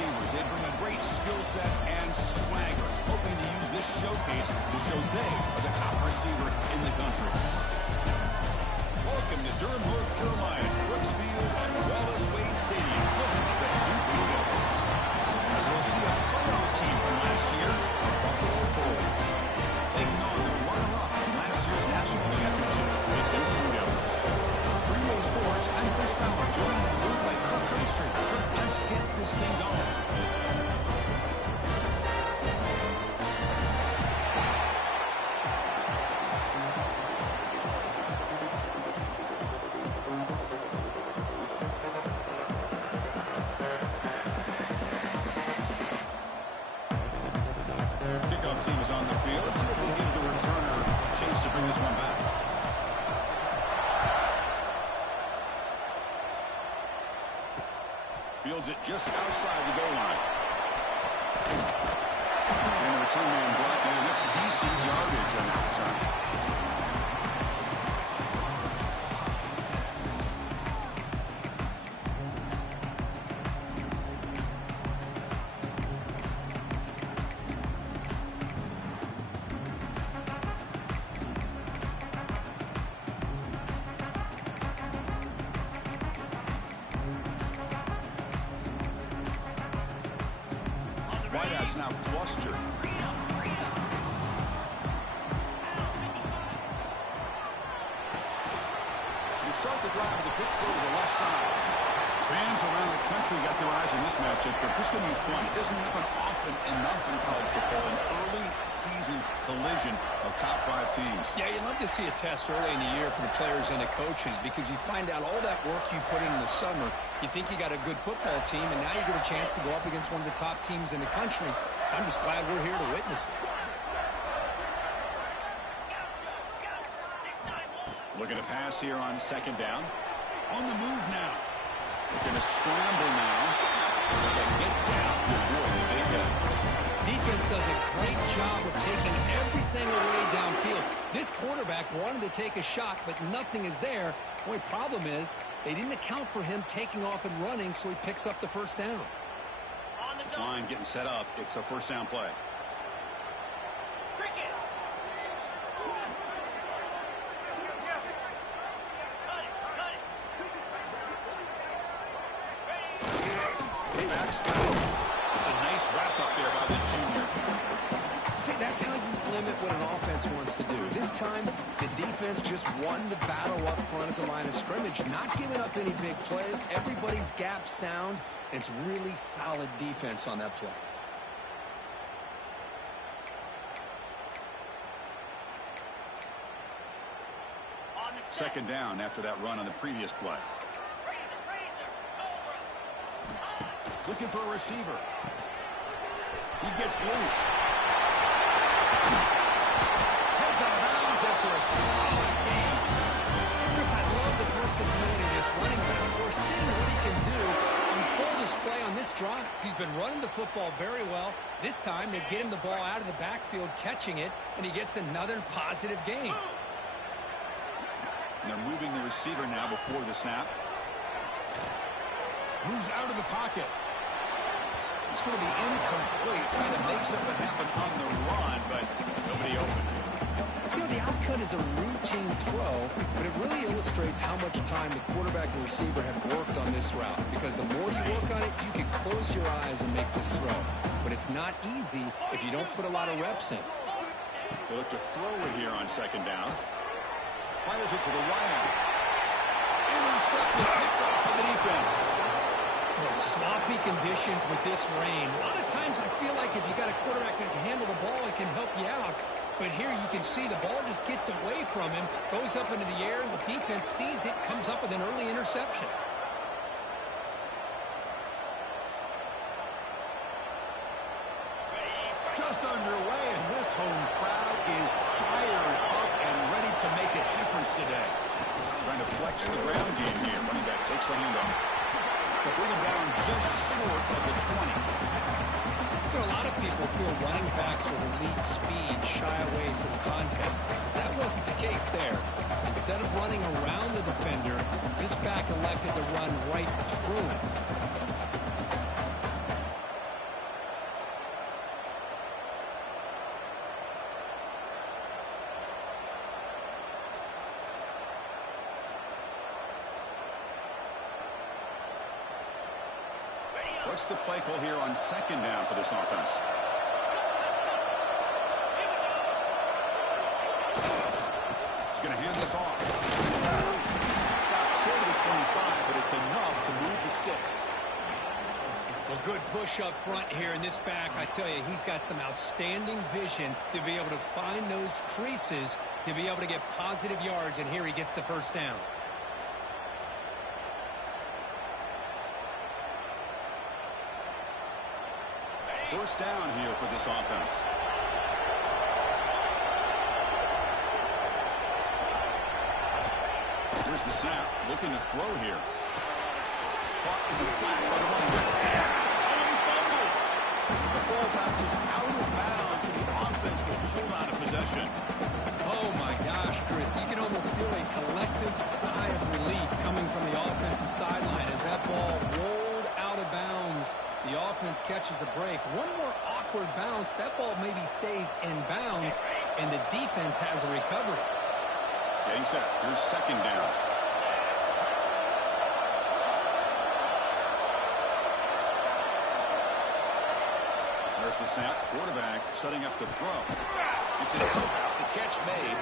receivers. They bring a great skill set and swagger, hoping to use this showcase to show they are the top receiver in the country. Welcome to Durham, North Carolina, Brooks Field and Wallace Wade Stadium, home of the Duke Blue Devils. As we'll see a playoff team from last year, the Buffalo Bulls, taking on the runner-up from last year's national championship, the Duke Blue Devils. For EA Sports, I'm Chris Fowler, joined in the booth by Kirk Herbstreit. Kirk, let's get this thing going. Team is on the field. Let's see if we give the returner a chance to bring this one back. Fields it just outside the goal line. And the return man brought in. That's decent yardage on that return. Wideouts now clustered. They start the drive with a quick throw to the left side. Fans around the country got their eyes on this matchup, but this is going to be fun. It doesn't happen often enough in college football, an early season collision of top 5 teams. Yeah, you'd love to see a test early in the year for the players and the coaches because you find out all that work you put in the summer. You think you got a good football team, and now you get a chance to go up against one of the top teams in the country. I'm just glad we're here to witness it. Look at a pass here on second down. On the move now. They're going to scramble now. And gets down to avoid the big hit. Defense does a great job of taking everything away downfield. This quarterback wanted to take a shot, but nothing is there. The only problem is they didn't account for him taking off and running, so he picks up the first down. This line getting set up. It's a first down play. It's a nice wrap up there by the junior. See, that's how you limit what an offense wants to do. This time, the defense just won the battle up front at the line of scrimmage, not giving up any big plays. Everybody's gap sound. It's really solid defense on that play. Second down after that run on the previous play. Looking for a receiver. He gets loose. Heads out of bounds after a solid game. Chris, I love the versatility of this running back. We're seeing what he can do on full display on this drive. He's been running the football very well. This time, they get him the ball out of the backfield, catching it, and he gets another positive gain. And they're moving the receiver now before the snap. Moves out of the pocket. It's going to be incomplete, trying to make something happen on the run, but nobody open. You know, the outcut is a routine throw, but it really illustrates how much time the quarterback and receiver have worked on this route. Because the more you work on it, you can close your eyes and make this throw. But it's not easy if you don't put a lot of reps in. They look to throw it here on second down. Fires it to the wideout. Intercepted, picked off by the defense. Well, sloppy conditions with this rain. A lot of times I feel like if you got a quarterback that can handle the ball, it can help you out. But here you can see the ball just gets away from him, goes up into the air, and the defense sees it, comes up with an early interception. Just underway, and this home crowd is fired up and ready to make a difference today. Trying to flex the ground game here. Running back takes the handoff. But bring him down just short of the 20. You know, a lot of people feel running backs with elite speed shy away from contact. That wasn't the case there. Instead of running around the defender, this back elected to run right through him. What's the play call here on second down for this offense? He's going to hand this off. Stopped short of the 25, but it's enough to move the sticks. Well, good push up front here in this back. I tell you, he's got some outstanding vision to be able to find those creases, to be able to get positive yards, and here he gets the first down. First down here for this offense. Here's the snap, looking to throw here. Caught in the flat by the running back. Oh, he fumbles! The ball bounces out of bounds, and the offense will hold on to possession. Oh, my gosh, Chris. You can almost feel a collective sigh of relief coming from the offensive sideline as that ball rolled out of bounds. The offense catches a break. One more awkward bounce. That ball maybe stays in bounds, and the defense has a recovery. Yeah, he's set. Here's second down. There's the snap. Quarterback setting up the throw. It's an out. The catch made.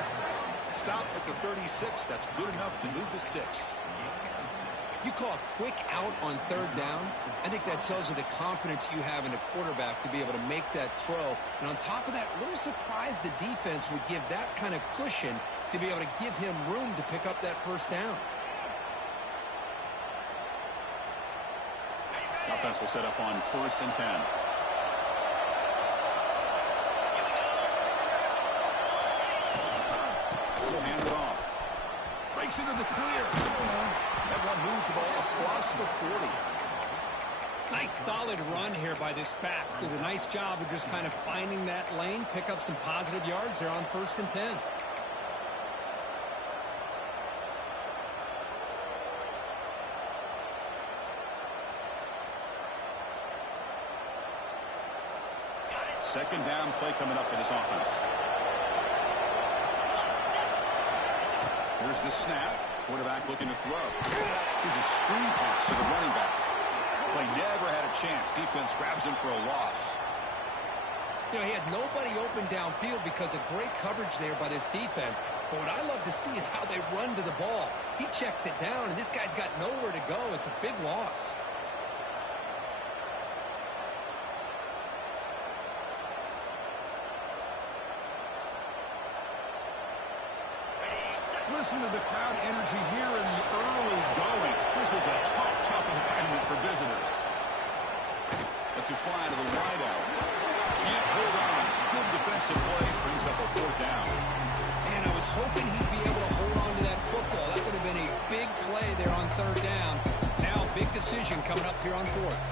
Stop at the 36. That's good enough to move the sticks. You call a quick out on third down. I think that tells you the confidence you have in a quarterback to be able to make that throw. And on top of that, a little surprised the defense would give that kind of cushion to be able to give him room to pick up that first down. The offense will set up on 1st and 10. He'll hand it off. Breaks into the clear. That one moves the ball across the 40. Nice solid run here by this back. Did a nice job of just kind of finding that lane, pick up some positive yards there on 1st and 10. Second down play coming up for this offense. Here's the snap. Quarterback looking to throw. Here's a screen pass to the running back. Play never had a chance. Defense grabs him for a loss. You know, he had nobody open downfield because of great coverage there by this defense. But what I love to see is how they run to the ball. He checks it down, and this guy's got nowhere to go. It's a big loss. Listen to the crowd energy here in the early going. This is a tough environment for visitors. Let's fly to the wideout. Can't hold on. Good defensive play. Brings up a 4th down. And I was hoping he'd be able to hold on to that football. That would have been a big play there on 3rd down. Now, big decision coming up here on 4th.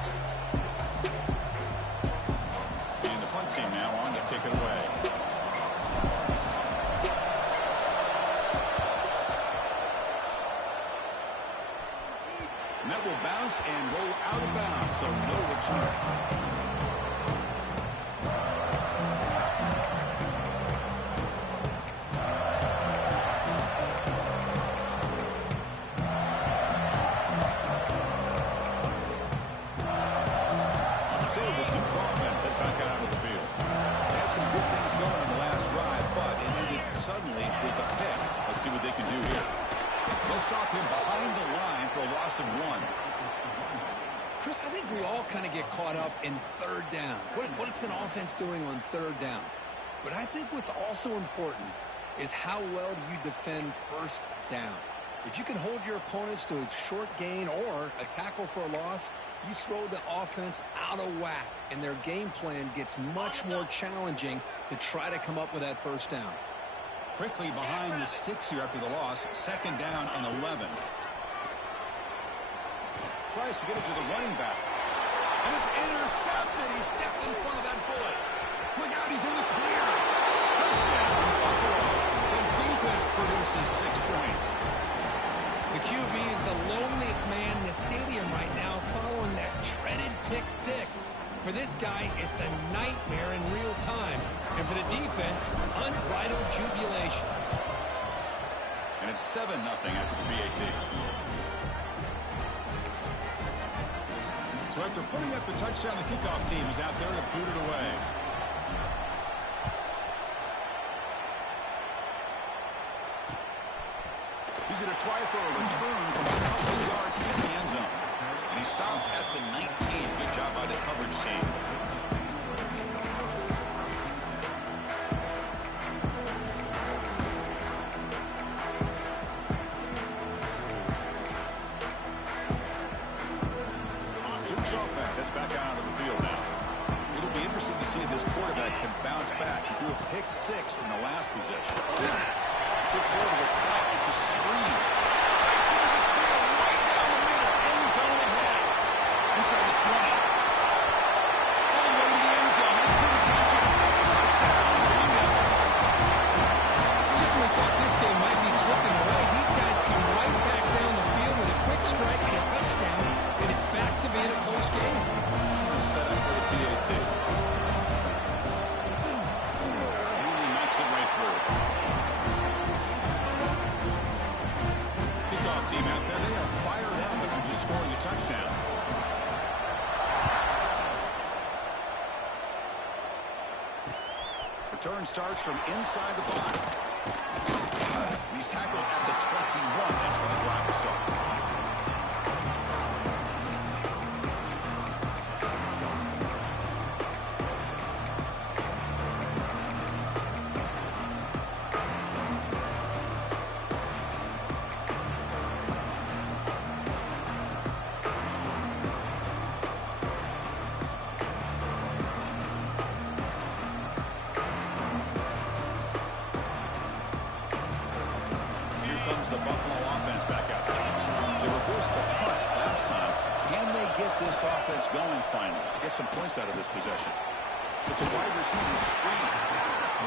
And the punt team now on to kick it away. And that will bounce and roll out of bounds, so no return. So the Duke offense heads back out onto the field. They had some good things going on the last drive, but it ended suddenly with a pick. Let's see what they can do here. They'll stop him behind the line for a loss of 1. Chris, I think we all kind of get caught up in 3rd down. What's an offense doing on 3rd down? But I think what's also important is how well do you defend 1st down. If you can hold your opponents to a short gain or a tackle for a loss, you throw the offense out of whack, and their game plan gets much more challenging to try to come up with that 1st down. Quickly behind the sticks here after the loss. 2nd down and 11. Tries to get it to the running back. And it's intercepted. He stepped in front of that bullet. Look out, he's in the clear. Touchdown, Buffalo. The defense produces 6 points. The QB is the loneliest man in the stadium right now following that treaded pick 6. For this guy, it's a nightmare in real time. And for the defense, unbridled jubilation. And it's 7-0 after the BAT. So after putting up a touchdown, the kickoff team is out there to boot it away. He's going to try for a return from a couple of yards in the end zone. And he stopped at the 19. Good job by the coverage team. Duke's offense heads back out of the field now. It'll be interesting to see if this quarterback can bounce back. He threw a pick 6 in the last possession. Good throw to the flat. It's a screen. Breaks into the field right down the middle. End zone ahead. Inside the 20. All the way to the end zone. They couldn't catch it. Touchdown. Blue Devils. Just when we thought this game might be slipping away, these guys come right back down the field with a quick strike and a touchdown, and it's back to being a close game. Set up for the PAT. He knocks it right through. Kickoff team out there, they are fired up after just scoring a touchdown. Return starts from inside the 5. He's tackled at the 21. That's where the drive will start. The Buffalo offense back out there. They were forced to punt last time. Can they get this offense going finally? Get some points out of this possession. It's a wide receiver screen.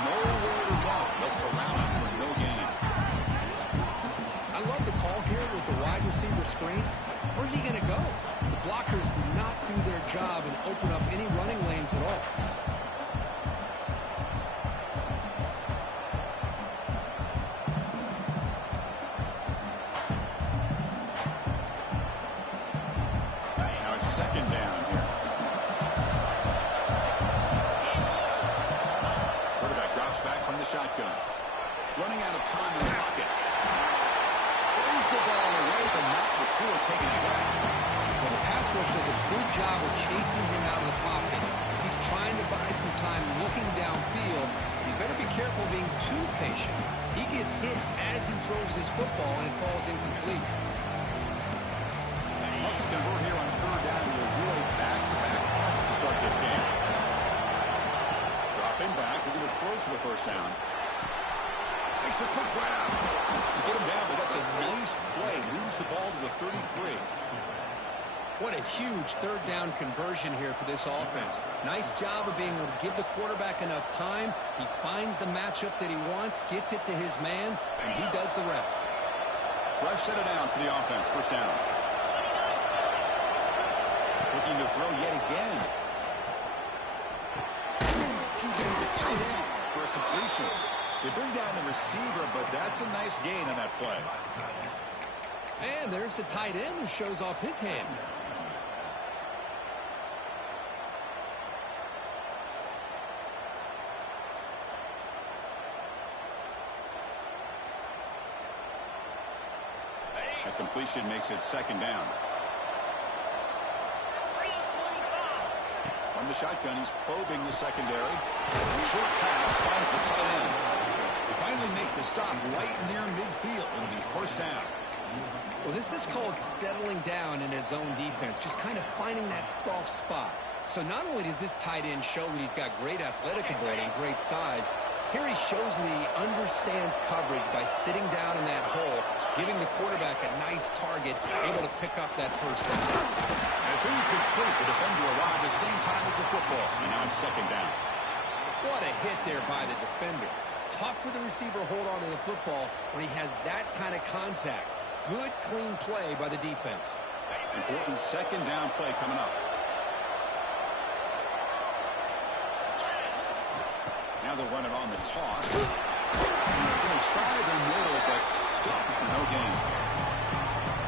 Nowhere to run. Look around him for no gain. I love the call here with the wide receiver screen. Where's he going to go? The blockers do not do their job and open up any running lanes at all. Second down here. Quarterback drops back from the shotgun. Running out of time in the pocket. Throws the ball away, but not before taking it down. Well, the pass rush does a good job of chasing him out of the pocket. He's trying to buy some time looking downfield. You better be careful being too patient. He gets hit as he throws his football, and it falls incomplete. Must convert here on third down to avoid back-to-back punts to start this game. Dropping back. We're going to throw for the first down. Makes a quick grab. You get him down, but that's a nice play. Moves the ball to the 33. What a huge third down conversion here for this offense. Nice job of being able to give the quarterback enough time. He finds the matchup that he wants, gets it to his man, and he does the rest. Fresh set of downs for the offense. First down. Looking to throw yet again. He gave the tight end for a completion. They bring down the receiver, but that's a nice gain on that play. And there's the tight end who shows off his hands. That completion makes it second down. From the shotgun, he's probing the secondary. Short pass finds the tight end. They finally make the stop right near midfield. It'll be first down. Well, this is called settling down in his own defense, just kind of finding that soft spot. So not only does this tight end show that he's got great athletic ability and great size, here he shows that he understands coverage by sitting down in that hole, giving the quarterback a nice target, able to pick up that first down. And it's incomplete. The defender arrived at the same time as the football. And now it's second down. What a hit there by the defender. Tough for the receiver to hold on to the football when he has that kind of contact. Good, clean play by the defense. Important second down play coming up. Now they'll run it on the toss. Going to try the middle, but stuffed for no gain.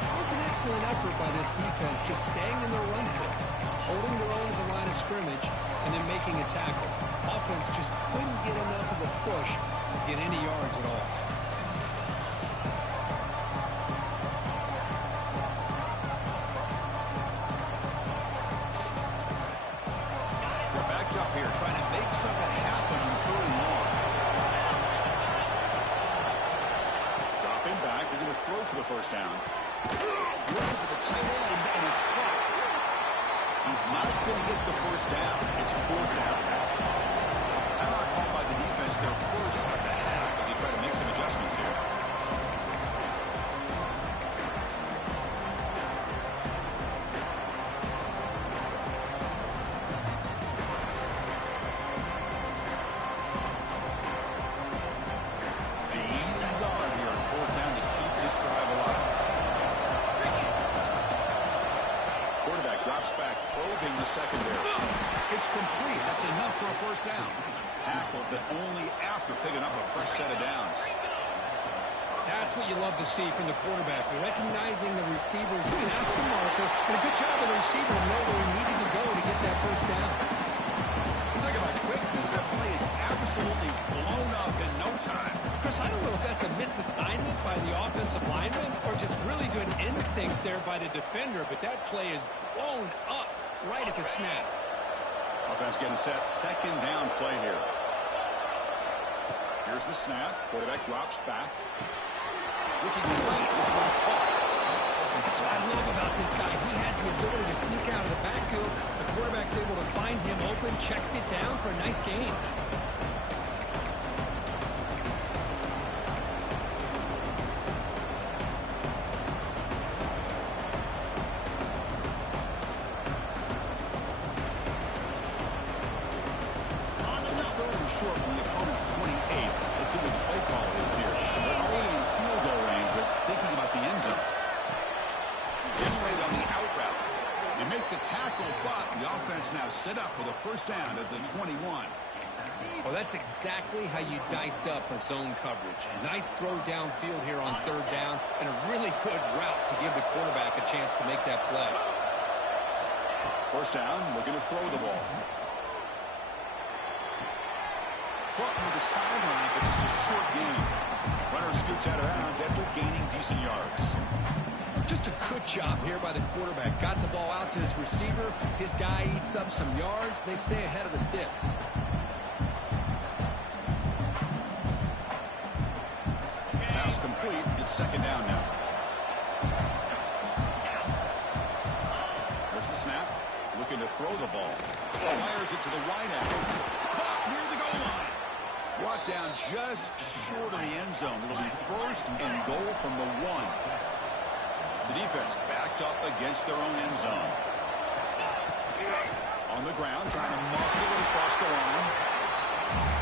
That was an excellent effort by this defense, just staying in their run fits, holding their own at the line of scrimmage, and then making a tackle. Offense just couldn't get enough of a push to get any yards at all. We're backed up here trying to make something happen on 3rd and long. Dropping back, they're going to throw for the first down. Looking for the tight end, and it's caught. He's not going to get the first down. It's 4th down now. Timeout called by the defense, their first of the half, as he tried to make some adjustments here. It's complete. That's enough for a first down. Tackled, but only after picking up a fresh set of downs. That's what you love to see from the quarterback. Recognizing the receiver's past the marker, and a good job of the receiver to know where he needed to go to get that first down. Talk about quickness. That play is absolutely blown up in no time. Chris, I don't know if that's a misassignment by the offensive lineman or just really good instincts there by the defender, but that play is blown up right at the snap. Offense getting set. 2nd down play here. Here's the snap. Quarterback drops back. Looking late. This one caught. That's what I love about this guy. He has the ability to sneak out of the backfield. The quarterback's able to find him open, checks it down for a nice gain. Short from the opponent's 28. Let's see what the play call is here. They're already in field goal range, but thinking about the end zone. Gets made on the out route. They make the tackle, but the offense now set up with a first down at the 21. Well, that's exactly how you dice up a zone coverage. Nice throw downfield here on 3rd down, and a really good route to give the quarterback a chance to make that play. First down, looking to throw the ball. Caught near the sideline, but just a short gain. Runner scoots out of bounds after gaining decent yards. Just a good job here by the quarterback. Got the ball out to his receiver. His guy eats up some yards. They stay ahead of the sticks. Pass complete. It's 2nd down now. There's the snap. Looking to throw the ball. Fires it to the wide out. Caught near the goal line. Brought down just short of the end zone. It'll be 1st and goal from the 1. The defense backed up against their own end zone. On the ground, trying to muscle it across the line.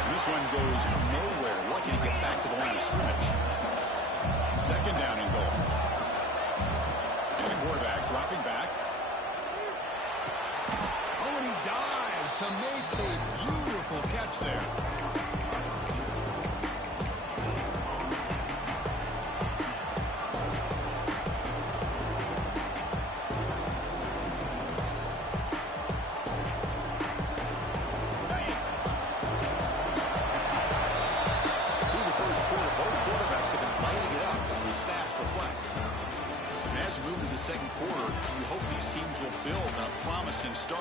And this one goes nowhere. Lucky to get back to the line of scrimmage. 2nd down and goal. And the quarterback dropping back. Oh, and he dives to make a beautiful catch there. Second quarter, you hope these teams will build on a promising start.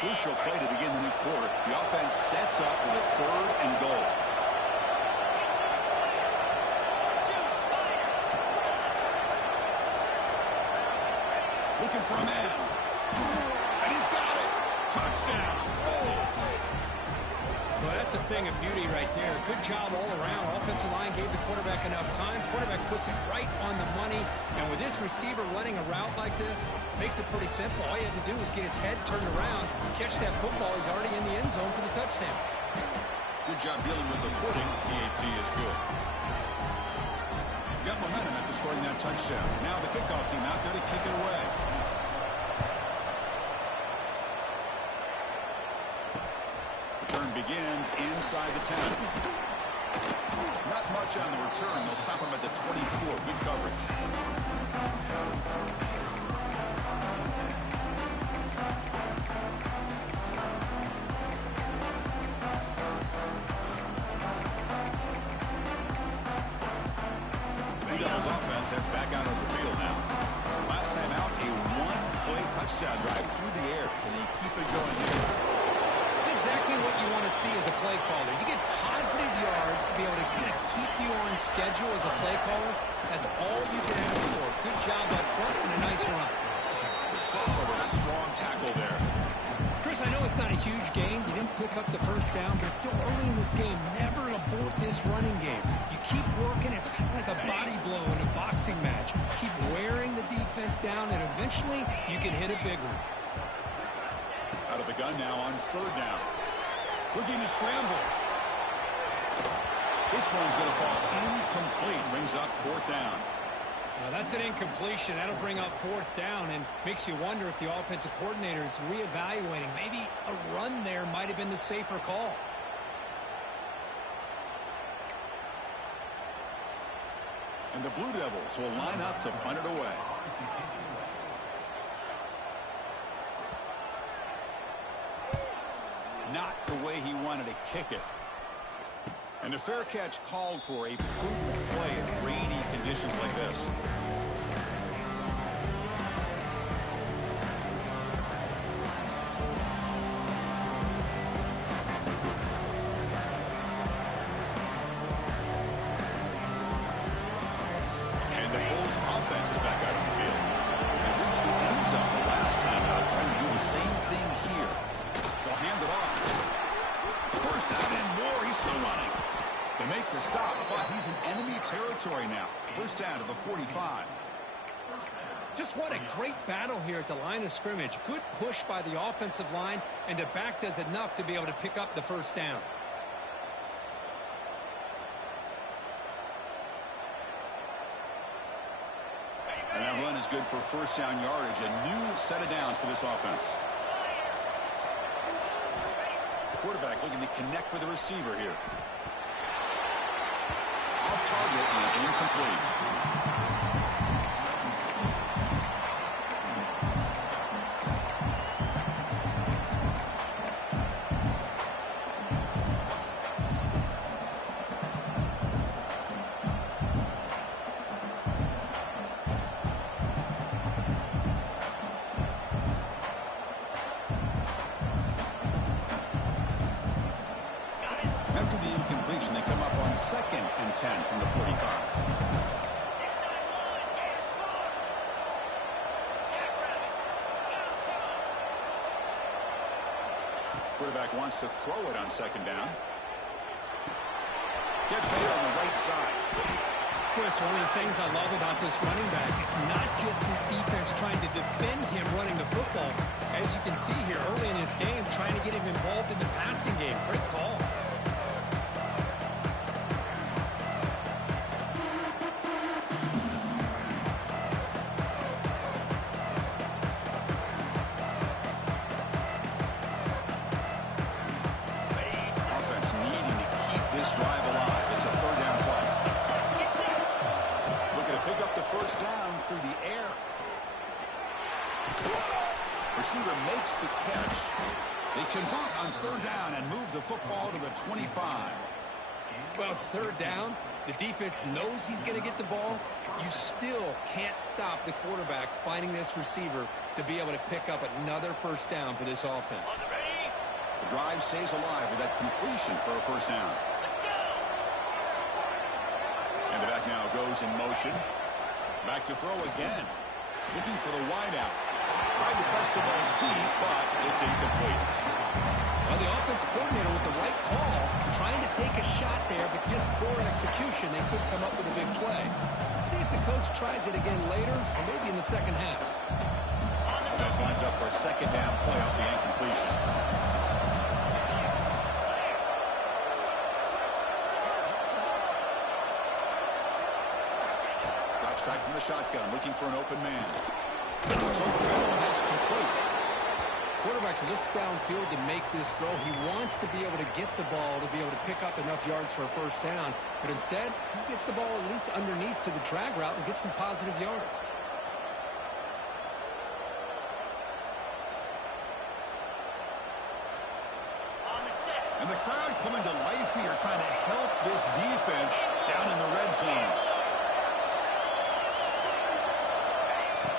Crucial play to begin the new quarter. The offense sets up with a 3rd and goal. Looking for a man. And he's got it. Touchdown. Bulls. Well, that's a thing of beauty right there. Good job all around. Offensive line gave the quarterback enough time. Quarterback puts it right on the money. And with this receiver running a route like this, makes it pretty simple. All you had to do was get his head turned around, catch that football. He's already in the end zone for the touchdown. Good job dealing with the footing. PAT is good. Got momentum after scoring that touchdown. Now the kickoff team out there to kick it away. Return begins inside the 10. Not much on the return. They'll stop him at the 24. Good coverage. Blue Devils offense heads back out on the field now. Last time out, a one-play touchdown drive through the air. Can they keep it going here? It's exactly what you want to see as a play caller. You get positive yards to be able to kind of keep you on schedule as a play caller. That's all you can ask for. Good job up front and a nice run. Solid with a strong tackle there. Chris, I know it's not a huge gain. You didn't pick up the first down, but it's still early in this game. Never abort this running game. You keep working. It's kind of like a body blow in a boxing match. Keep wearing the defense down, and eventually you can hit a big one. Out of the gun now on third down. Looking to scramble. This one's going to fall incomplete. Brings up fourth down. Now that's an incompletion. That'll bring up fourth down and makes you wonder if the offensive coordinator is reevaluating. Maybe a run there might have been the safer call. And the Blue Devils will line up to punt it away. Not the way he wanted to kick it. And a fair catch called for a prudent play in rainy conditions like this. And the Bulls offense is back out on the field. They reached the end zone the last time out. Trying to do the same thing here. They'll hand it off. First down and more. He's still running. They make the stop, but he's in enemy territory now. First down to the 45. Just what a great battle here at the line of scrimmage. Good push by the offensive line, and the back does enough to be able to pick up the first down. And that run is good for first down yardage. A new set of downs for this offense. Quarterback looking to connect with the receiver here. Off target and incomplete. After the incompletion, they come up on 2nd and 10 from the 45. Quarterback wants to throw it on second down. Catch made on the right side. Chris, one of the things I love about this running back, it's not just this defense trying to defend him running the football. As you can see here early in this game, trying to get him involved in the passing game. Great call. Offense needing to keep this drive alive. It's a third down play. Looking to pick up the first down through the air. Receiver makes the catch. They convert on third down and move the football to the 25. Well, it's third down. The defense knows he's going to get the ball. You still can't stop the quarterback finding this receiver to be able to pick up another first down for this offense. The drive stays alive with that completion for a first down. And the back now goes in motion. Back to throw again. Looking for the wideout. Tried to press the ball deep, but it's incomplete. Well, the offense coordinator with the right call, trying to take a shot there, but just poor execution. They could come up with a big play. Let's see if the coach tries it again later, or maybe in the second half. Offense lines up for a second down play off the incompletion. Drops back from the shotgun, looking for an open man. Looks over the middle, and that's complete. Quarterback looks downfield to make this throw. He wants to be able to get the ball to be able to pick up enough yards for a first down. But instead, he gets the ball at least underneath to the drag route and gets some positive yards. And the crowd coming to life here, trying to help this defense down in the red zone.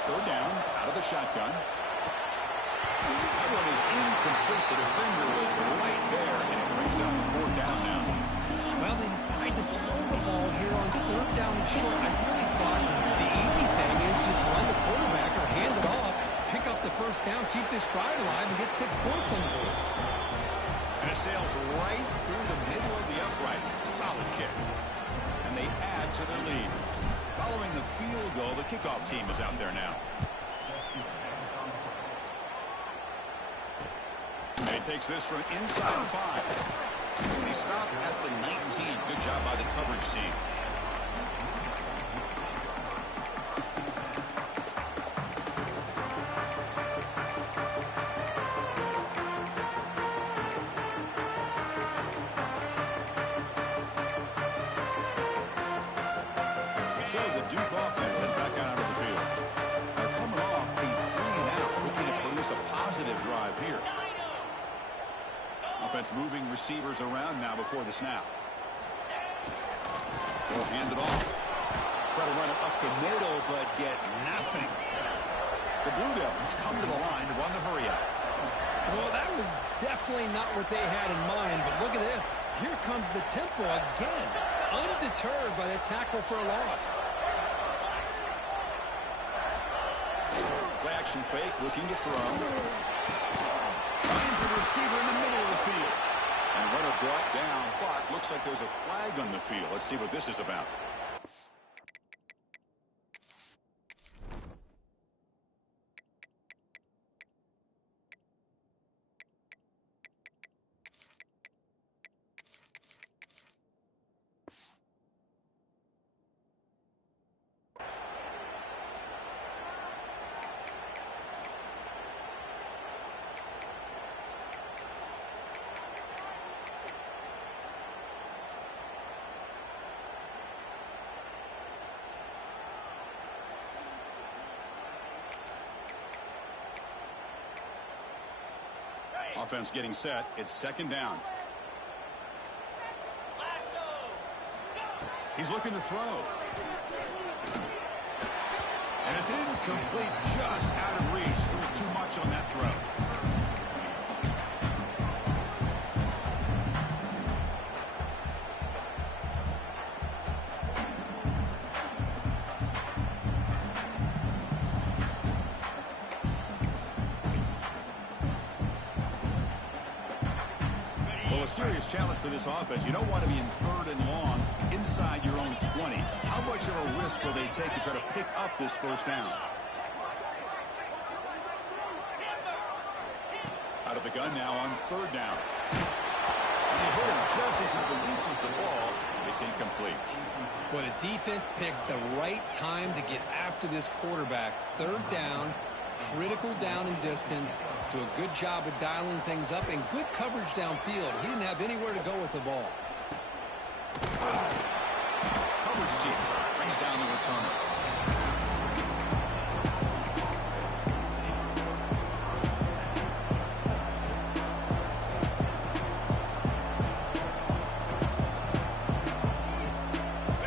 Third down, out of the shotgun. That one is incomplete. The defender was right there, and it brings up fourth down now. Well, they decide to throw the ball here on third down and short. I really thought the easy thing is just run the quarterback or hand it off, pick up the first down, keep this drive alive, and get 6 points on the board. And it sails right through the middle of the uprights. Solid kick. And they add to their lead. Following the field goal, the kickoff team is out there now. And he takes this from inside the 5. And he stopped at the 19. Good job by the coverage team. So the Duke offense has back out onto the field. They're coming off a 3-and-out, looking to produce a positive drive here. Offense moving receivers around now before the snap. They'll hand it off. Try to run it up the middle, but get nothing. The Blue Devils come to the line to run the hurry up. Well, that was definitely not what they had in mind, but look at this. Here comes the tempo again, undeterred by the tackle for a loss. Play action fake, looking to throw. Finds a receiver in the middle of the field. And runner brought down, but looks like there's a flag on the field. Let's see what this is about. Offense getting set. It's second down. He's looking to throw. And it's incomplete, just out of reach. A little too much on that throw. Serious challenge for this offense. You don't want to be in third and long inside your own 20. How much of a risk will they take to try to pick up this first down? Out of the gun now on third down. And they hit him just as he releases the ball. It's incomplete. Well, the defense picks the right time to get after this quarterback. Third down, critical down and distance. Do a good job of dialing things up and good coverage downfield. He didn't have anywhere to go with the ball. Coverage team brings down the returner.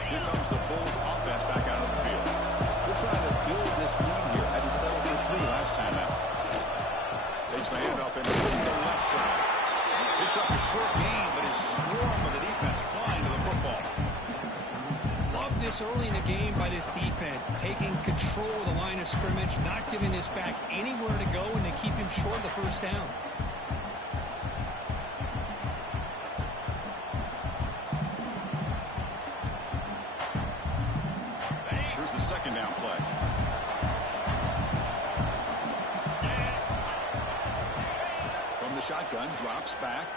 Here comes the Bulls offense back out of the field. We're trying to build this lead here. Had to settle for 3 last time out. Takes the handoff and hits the left side. Picks up a short gain, but is swarmed with the defense flying to the football. Love this early in the game by this defense, taking control of the line of scrimmage, not giving this back anywhere to go, and they keep him short of the first down. Here's the second down play. Shotgun, drops back.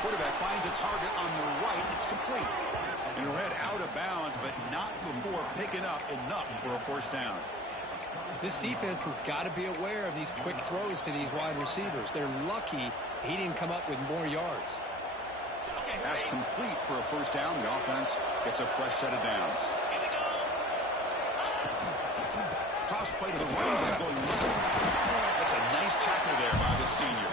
Quarterback finds a target on the right. It's complete. And he'll head out of bounds, but not before picking up enough for a first down. This defense has got to be aware of these quick throws to these wide receivers. They're lucky he didn't come up with more yards. Pass complete for a first down. The offense gets a fresh set of downs. Toss play to the right. Going right. That's a nice tackle there by the senior.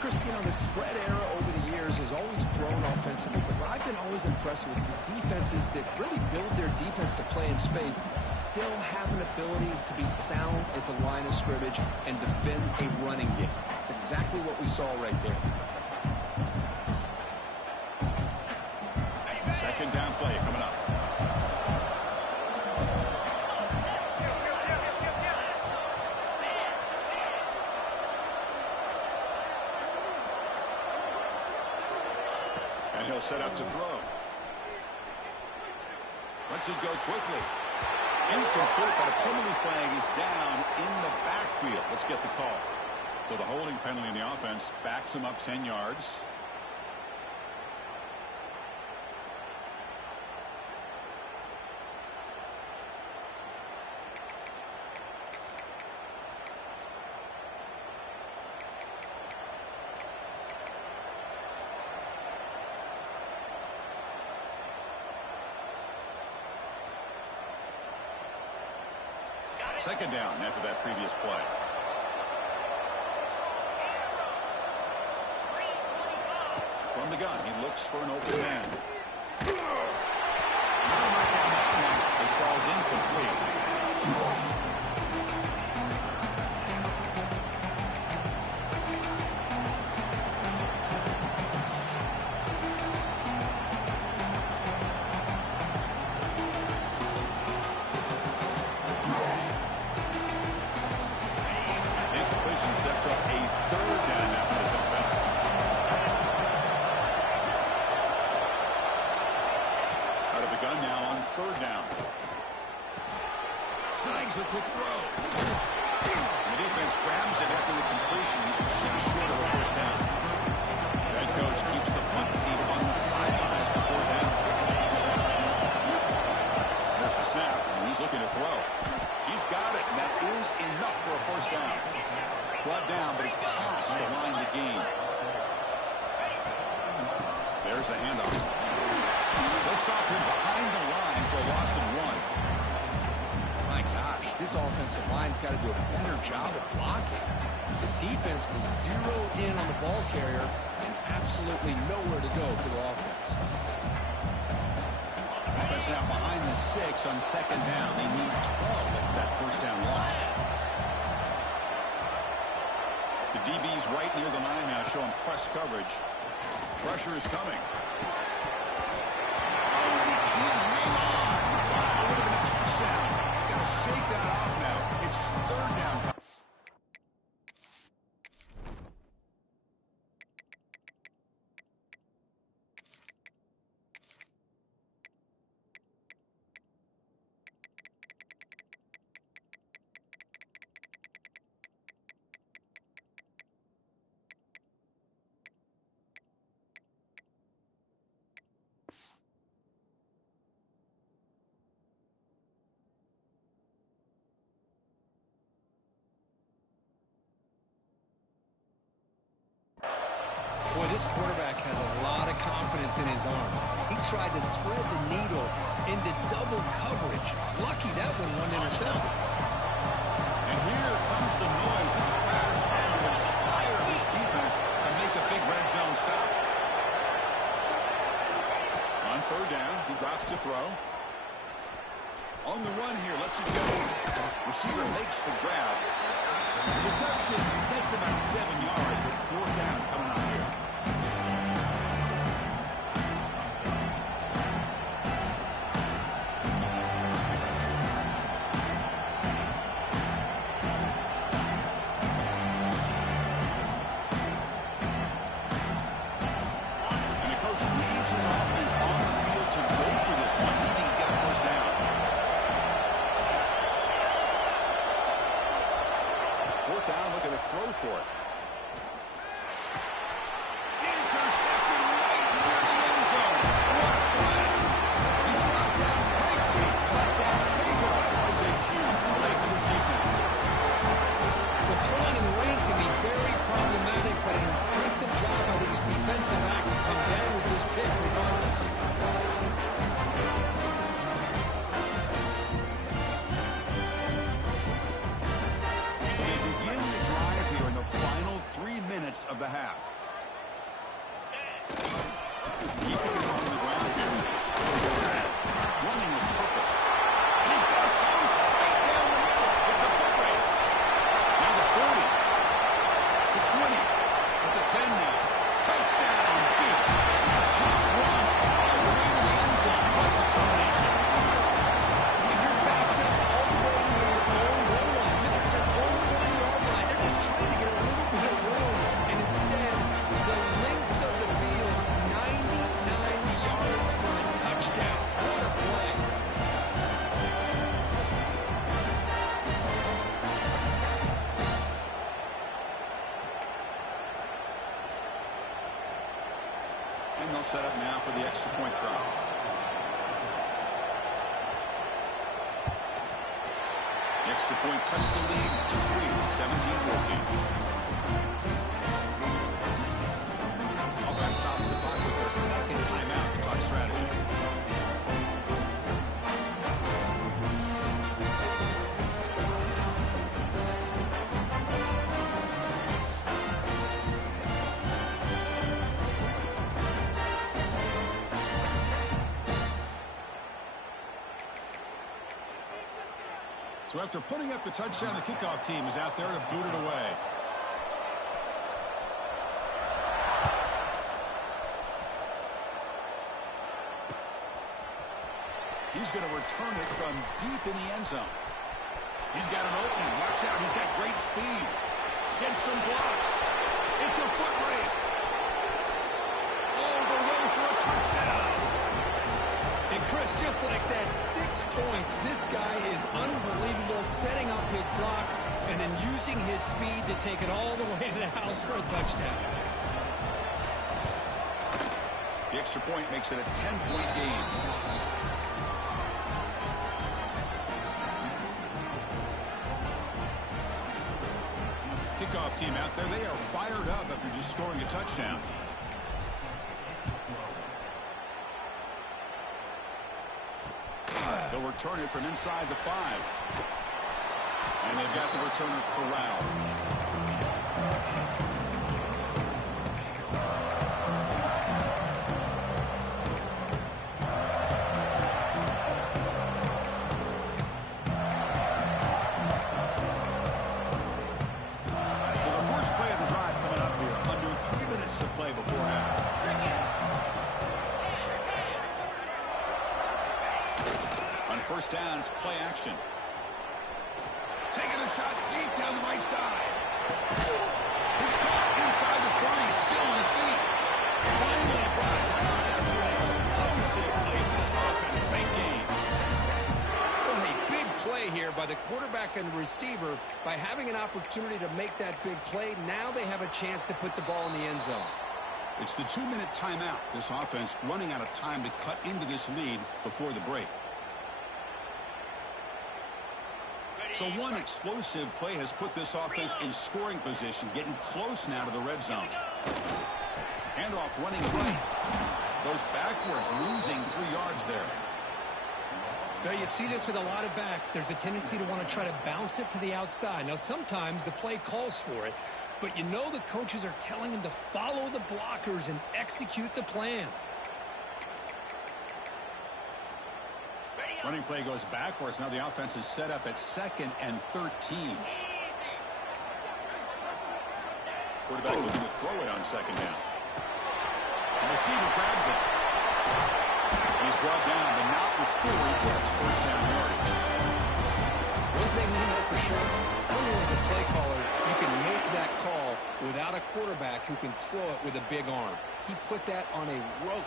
Chris, you know, the spread era over the years has always grown offensively, but what I've been always impressed with defenses that really build their defense to play in space still have an ability to be sound at the line of scrimmage and defend a running game. It's exactly what we saw right there. Second down play coming up. And he'll set up to throw. Lets it go quickly. Incomplete, but a penalty flag is down in the backfield. Let's get the call. So the holding penalty in the offense backs him up 10 yards. Second down after that previous play. From the gun, he looks for an open man. Not enough on that one. It falls incomplete. Sets up a third down after this offense. Out of the gun now on third down. Snags the quick throw. The defense grabs it after the completion. He's just short of a first down. The head coach keeps the punt team on the sidelines for fourth down. There's the snap, and he's looking to throw. He's got it, and that is enough for a first down. Brought down, but it's past the line to gain. There's a handoff. They'll stop him behind the line for a loss of 1. My gosh, this offensive line's got to do a better job of blocking. The defense was zeroed in on the ball carrier and absolutely nowhere to go for the offense. Offense now behind the 6 on second down. They need 12 at that first down loss. The DB's right near the line now, showing press coverage. Pressure is coming. Oh, he can't hang on. Wow, would have been a touchdown. Got to shake that off now. It's third down. Boy, this quarterback has a lot of confidence in his arm. He tried to thread the needle into double coverage. Lucky that one wasn't intercepted. And here comes the noise. This crowd is trying to inspire this defense to make a big red zone stop. On third down, he drops to throw. On the run here, lets it go. Receiver makes the grab. The reception makes about 7 yards, but fourth down coming up here. And the coach leaves his offense on the field to go for this one, needing to get a first down. Fourth down, look at the throw for it. minutes of the half. Keeping it on the ground here. Running with purpose. And he busts loose right down the middle. It's a foot race. Now the 40. The 20. At the 10 now. Touchdown deep. A tough run all the way to the end zone. What determination. When you're backed up all the way to your own goal line, they're their own 1-yard line. They're just trying to get a little bit of room. And instead, the length of the field, 99 yards for a touchdown. What a play. And they'll set up now for the extra point try. The extra point cuts the lead to 3, 17-14. Offense stops the clock with their second timeout to talk strategy. So after putting up the touchdown, the kickoff team is out there to boot it away. He's going to return it from deep in the end zone. He's got an opening. Watch out. He's got great speed. Gets some blocks. It's a foot race. All the way for a touchdown. And Chris, just like that, 6 points. This guy is unbelievable, setting up his blocks and then using his speed to take it all the way to the house for a touchdown. The extra point makes it a 10-point game. Kickoff team out there, they are fired up after just scoring a touchdown. They'll return it from inside the 5. And they've got the returner corralled. So the first play of the drive coming up here. Under 3 minutes to play before half. On first down, it's play action. Taking a shot deep down the right side. It's caught inside the 30, still on his feet. Finally brought down after an explosive play for this offense. Big game. Well, a big play here by the quarterback and receiver. By having an opportunity to make that big play, now they have a chance to put the ball in the end zone. It's the 2-minute timeout. This offense running out of time to cut into this lead before the break. So one explosive play has put this offense in scoring position, getting close now to the red zone. Handoff running right. Goes backwards, losing 3 yards there. Now, you see this with a lot of backs. There's a tendency to want to try to bounce it to the outside. Now, sometimes the play calls for it, but you know the coaches are telling them to follow the blockers and execute the plan. Running play goes backwards. Now the offense is set up at 2nd and 13. Quarterback looking to throw it on 2nd down. The receiver grabs it. He's brought down, but not before he gets first down yardage. One thing we know for sure, only as a play caller, you can make that call without a quarterback who can throw it with a big arm. He put that on a rope.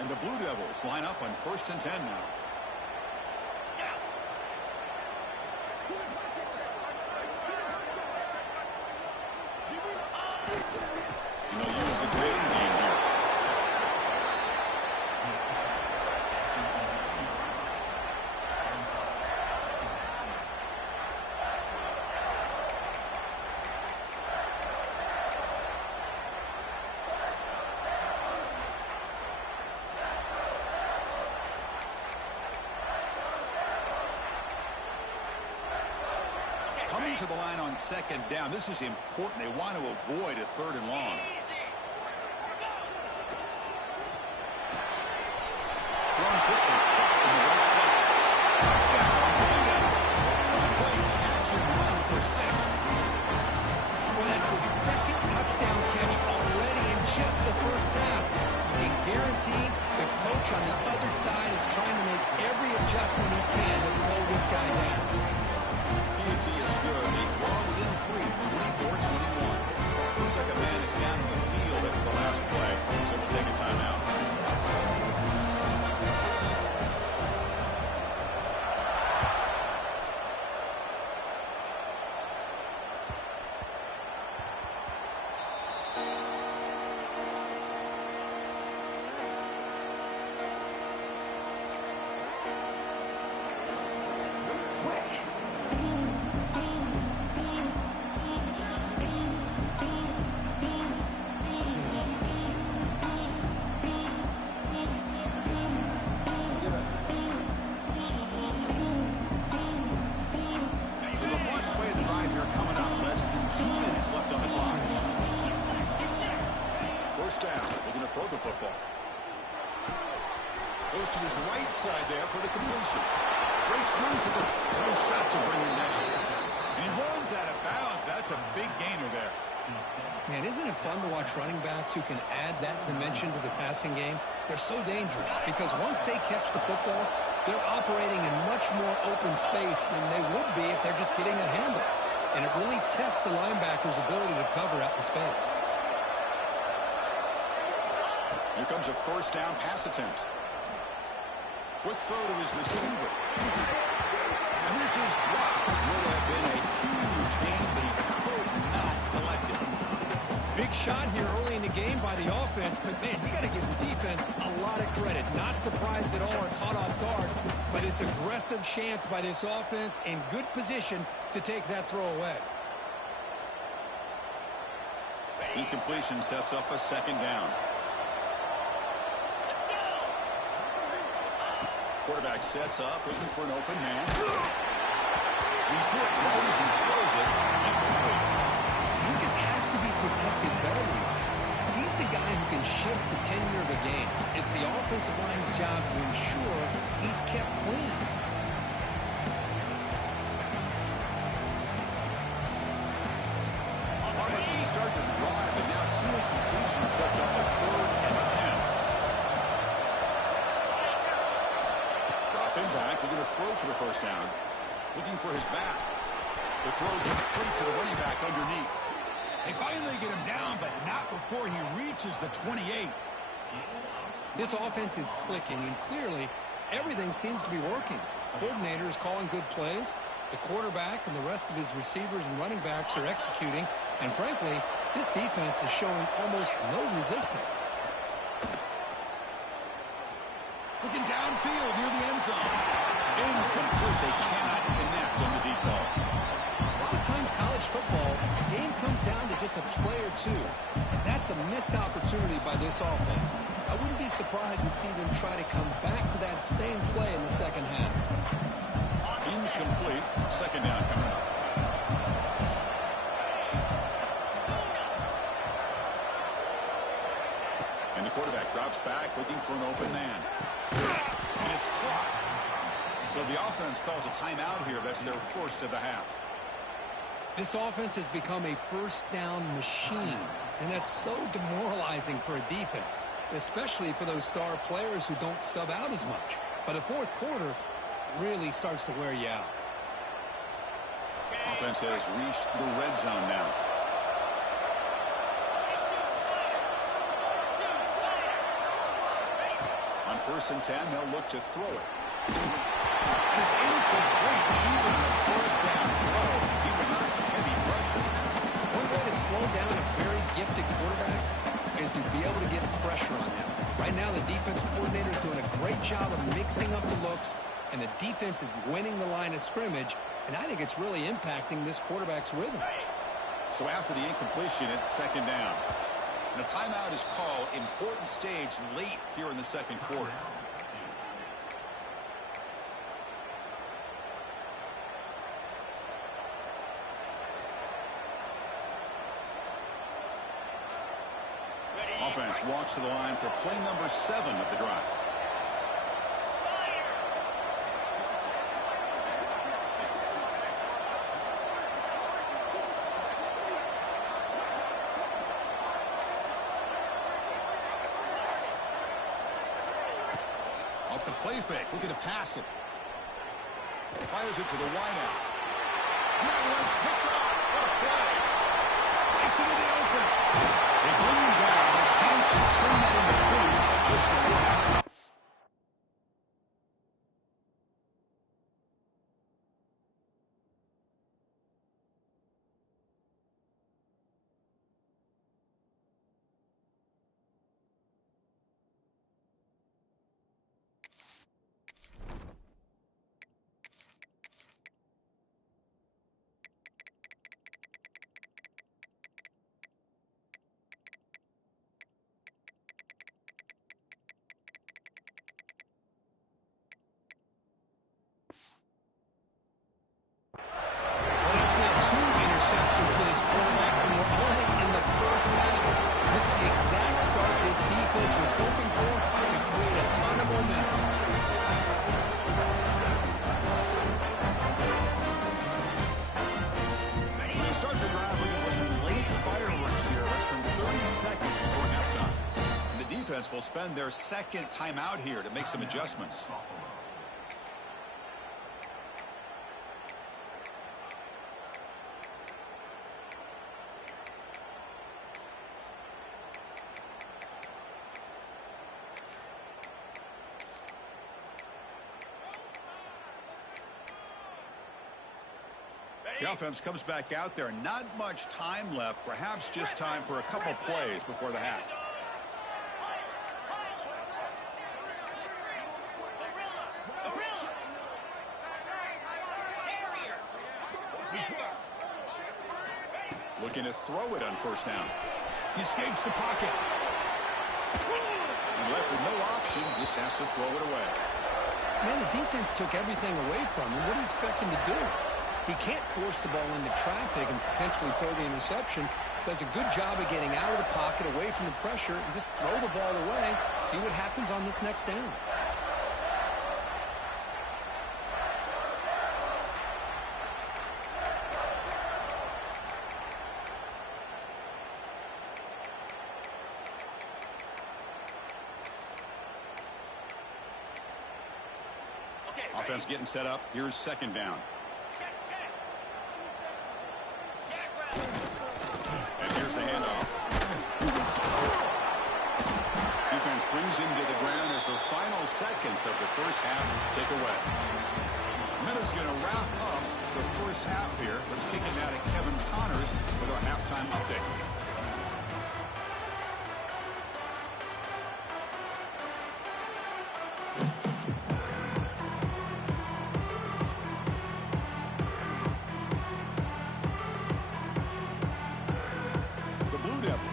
And the Blue Devils line up on 1st and 10 now. And they'll use the ground game here. Coming Returning to the line on second down. This is important. They want to avoid a 3rd and long. Thrown quickly, caught in the right flat. Touchdown, Bulldogs. Play catch and run for 6. Well, that's his 2nd touchdown catch already in just the first half. You can guarantee the coach on the other side is trying to make every adjustment he can to slow this guy down. PNT is good. They draw within 3, 24-21. Looks like a man is down in the field after the last play, so we'll take a timeout. Down. We're going to throw the football. Goes to his right side there for the completion. Breaks loose with no shot to bring him down. And he runs out of bounds. That's a big gainer there. Man, isn't it fun to watch running backs who can add that dimension to the passing game? They're so dangerous because once they catch the football, they're operating in much more open space than they would be if they're just getting a handle. And it really tests the linebacker's ability to cover out in space. Here comes a 1st down pass attempt. Quick throw to his receiver. And this is dropped. Would have been a huge gain, but he could not collect it. Big shot here early in the game by the offense, but man, you got to give the defense a lot of credit. Not surprised at all or caught off guard, but it's aggressive chance by this offense in good position to take that throw away. Incompletion sets up a 2nd down. Quarterback sets up, looking for an open man. He's hit, rolls, and throws it. Incomplete. He just has to be protected better than that. He's the guy who can shift the tenure of a game. It's the offensive line's job to ensure he's kept clean. Armisen started the drive, but now 2 incompletions sets up a 3rd and 10. Back. We're going to throw for the 1st down. Looking for his back. The throw complete to the running back underneath. They finally get him down, but not before he reaches the 28. This offense is clicking, and clearly everything seems to be working. Coordinator is calling good plays. The quarterback and the rest of his receivers and running backs are executing. And frankly, this defense is showing almost no resistance. Looking downfield near the end zone. Incomplete. They cannot connect on the deep ball. A lot of times college football, the game comes down to just a play or two. And that's a missed opportunity by this offense. I wouldn't be surprised to see them try to come back to that same play in the 2nd half. Incomplete. 2nd down coming up. And the quarterback drops back, looking for an open man. And it's caught. So the offense calls a timeout here. That's their 1st of the half. This offense has become a 1st down machine, and that's so demoralizing for a defense, especially for those star players who don't sub out as much. But the 4th quarter really starts to wear you out. Offense has reached the red zone now. On 1st and 10, they'll look to throw it. And it's incomplete. Even the 1st down throw, he was under some heavy pressure. One way to slow down a very gifted quarterback is to be able to get pressure on him. Right now, the defense coordinator is doing a great job of mixing up the looks, and the defense is winning the line of scrimmage, and I think it's really impacting this quarterback's rhythm. So after the incompletion, it's 2nd down. And a timeout is called. Important stage late here in the 2nd quarter. offense walks to the line for play number 7 of the drive. Off the play fake, looking to pass it. Fires it to the wideout. That one's picked off. What a play. Gets into the open. They bring him down. A chance to turn that into points just before halftime. For this quarterback, and we're only in the first half. This is the exact start this defense was hoping for to create a ton of momentum. We start the drive looking for some late fireworks here, less than 30 seconds before halftime. And the defense will spend their second timeout here to make some adjustments. The offense comes back out there. Not much time left. Perhaps just time for a couple plays before the half. Looking to throw it on first down. He escapes the pocket. And left with no option. Just has to throw it away. Man, the defense took everything away from him. What do you expect him to do? He can't force the ball into traffic and potentially throw the interception. Does a good job of getting out of the pocket, away from the pressure, and just throw the ball away. See what happens on this next down. Offense getting set up. Here's second down. And here's the handoff. Defense brings him to the ground as the final seconds of the first half tick away. Miller's going to wrap up the first half here. Let's kick it out to Kevin Connors with our halftime update.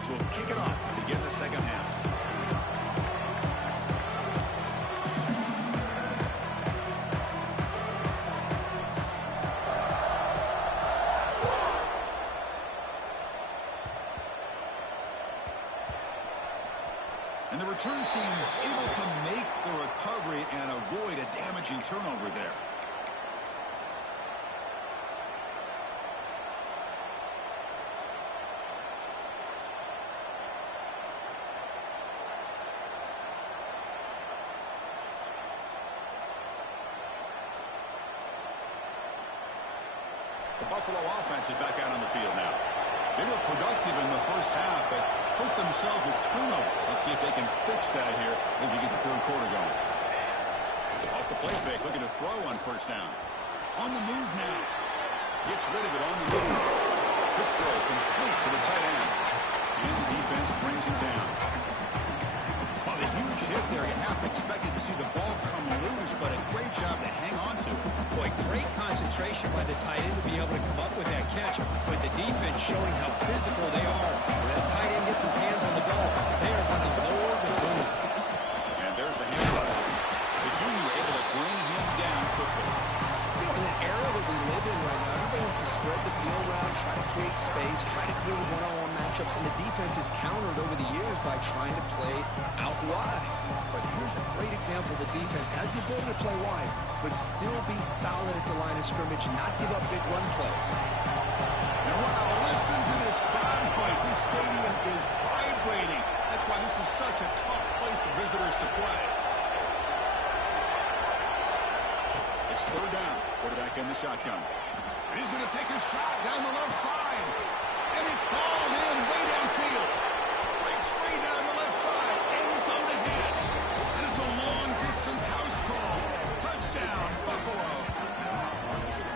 Will kick it off to begin the second half. And the return team able to make the recovery and avoid a damaging turnover there. The Buffalo offense is back out on the field now. They were productive in the first half, but hurt themselves with turnovers. Let's see if they can fix that here as we get the third quarter going. Off the play fake, looking to throw on first down. On the move now. Gets rid of it on the move. Quick throw complete to the tight end. And the defense brings him down. Well, the huge hit there. You half expected to see the ball come loose, but a great job to hang on to. Boy, great concentration by the tight end to be able to come up with that catch, with the defense showing how physical they are. When that tight end gets his hands on the ball, they are going to lower the boom. And there's the handoff. The junior able to bring him down quickly. In the era that we live in right now, everybody wants to spread the field around, try to create space, try to create one-on-one matchups. matchups, and the defense is countered over the years by trying to play out wide. But here's a great example. The defense has the ability to play wide, but still be solid at the line of scrimmage and not give up big run plays. And wow, listen to this crowd noise. This stadium is vibrating. That's why this is such a tough place for visitors to play. It's third down. Quarterback in the shotgun. And he's going to take a shot down the left side. And it's hauled in way downfield. Breaks free down the left side. End zone ahead. And it's a long-distance house call. Touchdown, Buffalo.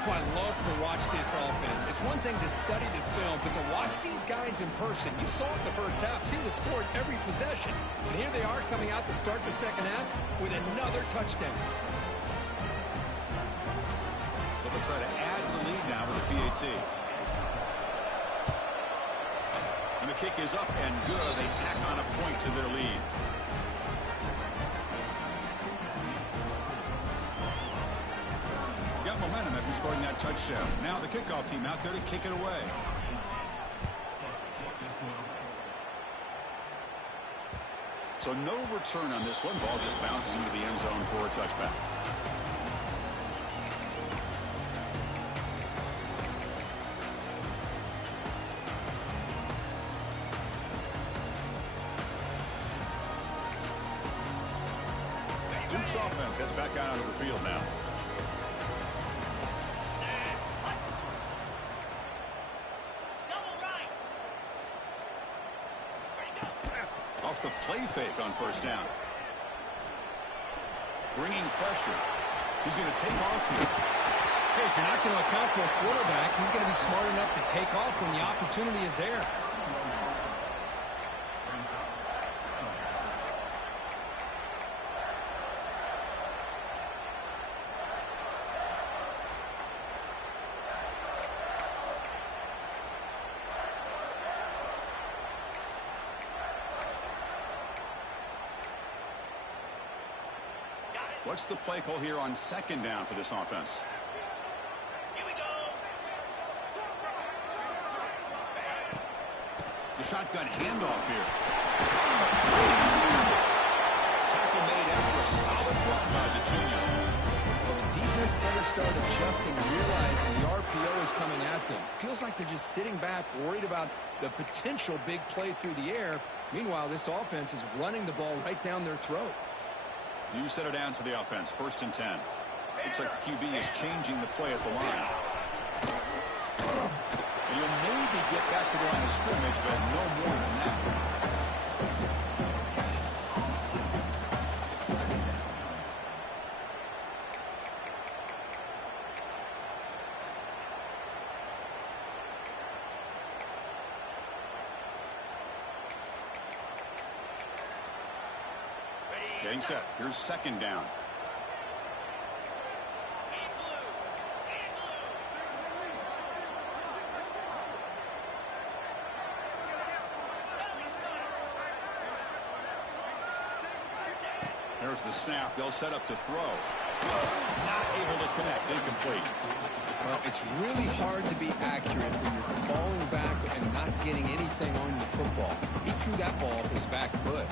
Oh, I love to watch this offense. It's one thing to study the film, but to watch these guys in person, you saw it in the first half, seemed to score every possession. And here they are coming out to start the second half with another touchdown. So they'll try to add to the lead now with a PAT. And the kick is up and good. They tack on a point to their lead. Got momentum after scoring that touchdown. Now the kickoff team out there to kick it away. So no return on this one. Ball just bounces into the end zone for a touchback. Duke's offense heads back out onto the field now. Off the play fake on first down. Bringing pressure. He's going to take off here. Hey, if you're not going to account for a quarterback, he's going to be smart enough to take off when the opportunity is there. What's the play call here on second down for this offense? Here we go. The shotgun handoff here. Tackle made after a solid run by the junior. Well, the defense better start adjusting, realizing the RPO is coming at them. Feels like they're just sitting back, worried about the potential big play through the air. Meanwhile, this offense is running the ball right down their throat. New set of downs for the offense. 1st and 10. Looks like the QB is changing the play at the line. And you'll maybe get back to the line of scrimmage, but no more than that. Getting set. Here's second down. There's the snap. They'll set up to throw. Not able to connect. Incomplete. Well, it's really hard to be accurate when you're falling back and not getting anything on the football. He threw that ball off his back foot.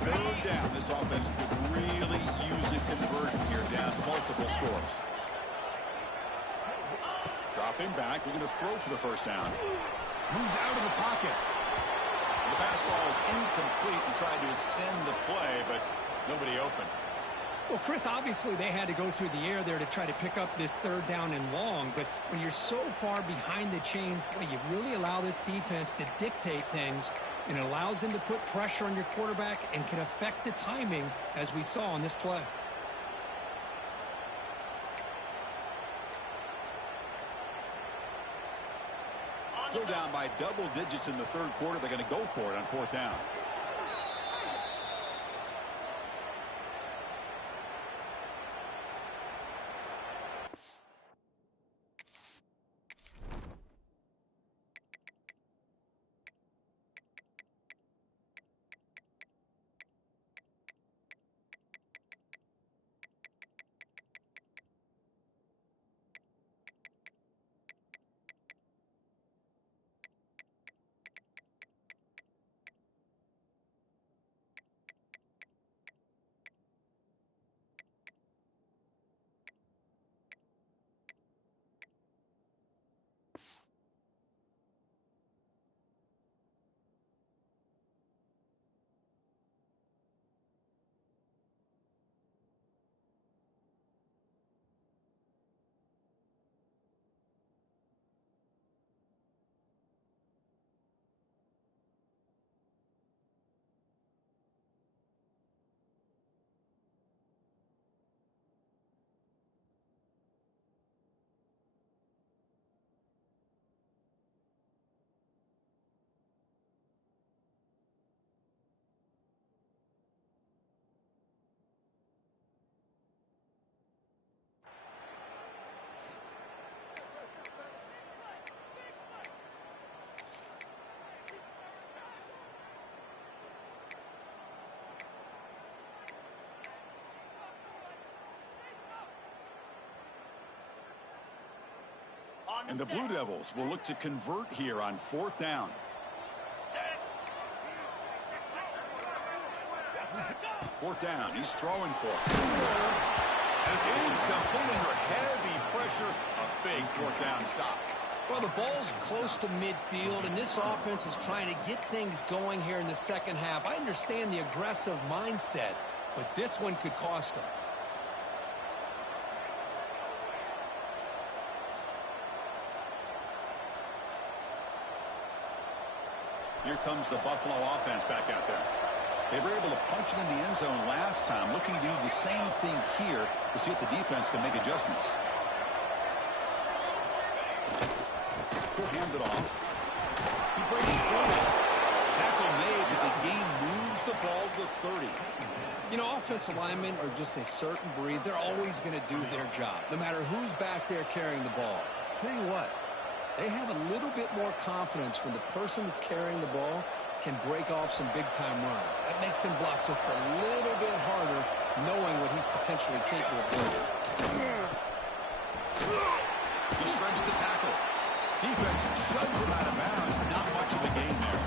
Third down. This offense could really use a conversion here, down multiple scores. Dropping back, looking to throw for the first down. Moves out of the pocket. The pass ball is incomplete and tried to extend the play, but nobody open. Well, Chris, obviously they had to go through the air there to try to pick up this third down and long, but when you're so far behind the chains, boy, you really allow this defense to dictate things, and it allows them to put pressure on your quarterback and can affect the timing, as we saw on this play. Still down by double digits in the third quarter. They're going to go for it on fourth down. And the Blue Devils will look to convert here on 4th down. Fourth down, he's throwing for it. And it's incomplete under heavy pressure. A big 4th down stop. Well, the ball's close to midfield, and this offense is trying to get things going here in the second half. I understand the aggressive mindset, but this one could cost them. Here comes the Buffalo offense back out there. They were able to punch it in the end zone last time, looking to do the same thing here to see if the defense can make adjustments. He'll hand it off. He breaks through it. Tackle made, but the game moves the ball to 30. You know, offensive linemen are just a certain breed. They're always going to do their job, no matter who's back there carrying the ball. I'll tell you what, they have a little bit more confidence when the person that's carrying the ball can break off some big-time runs. That makes him block just a little bit harder, knowing what he's potentially capable of doing. He shreds the tackle. Defense shoves him out of bounds. Not much of a gain there.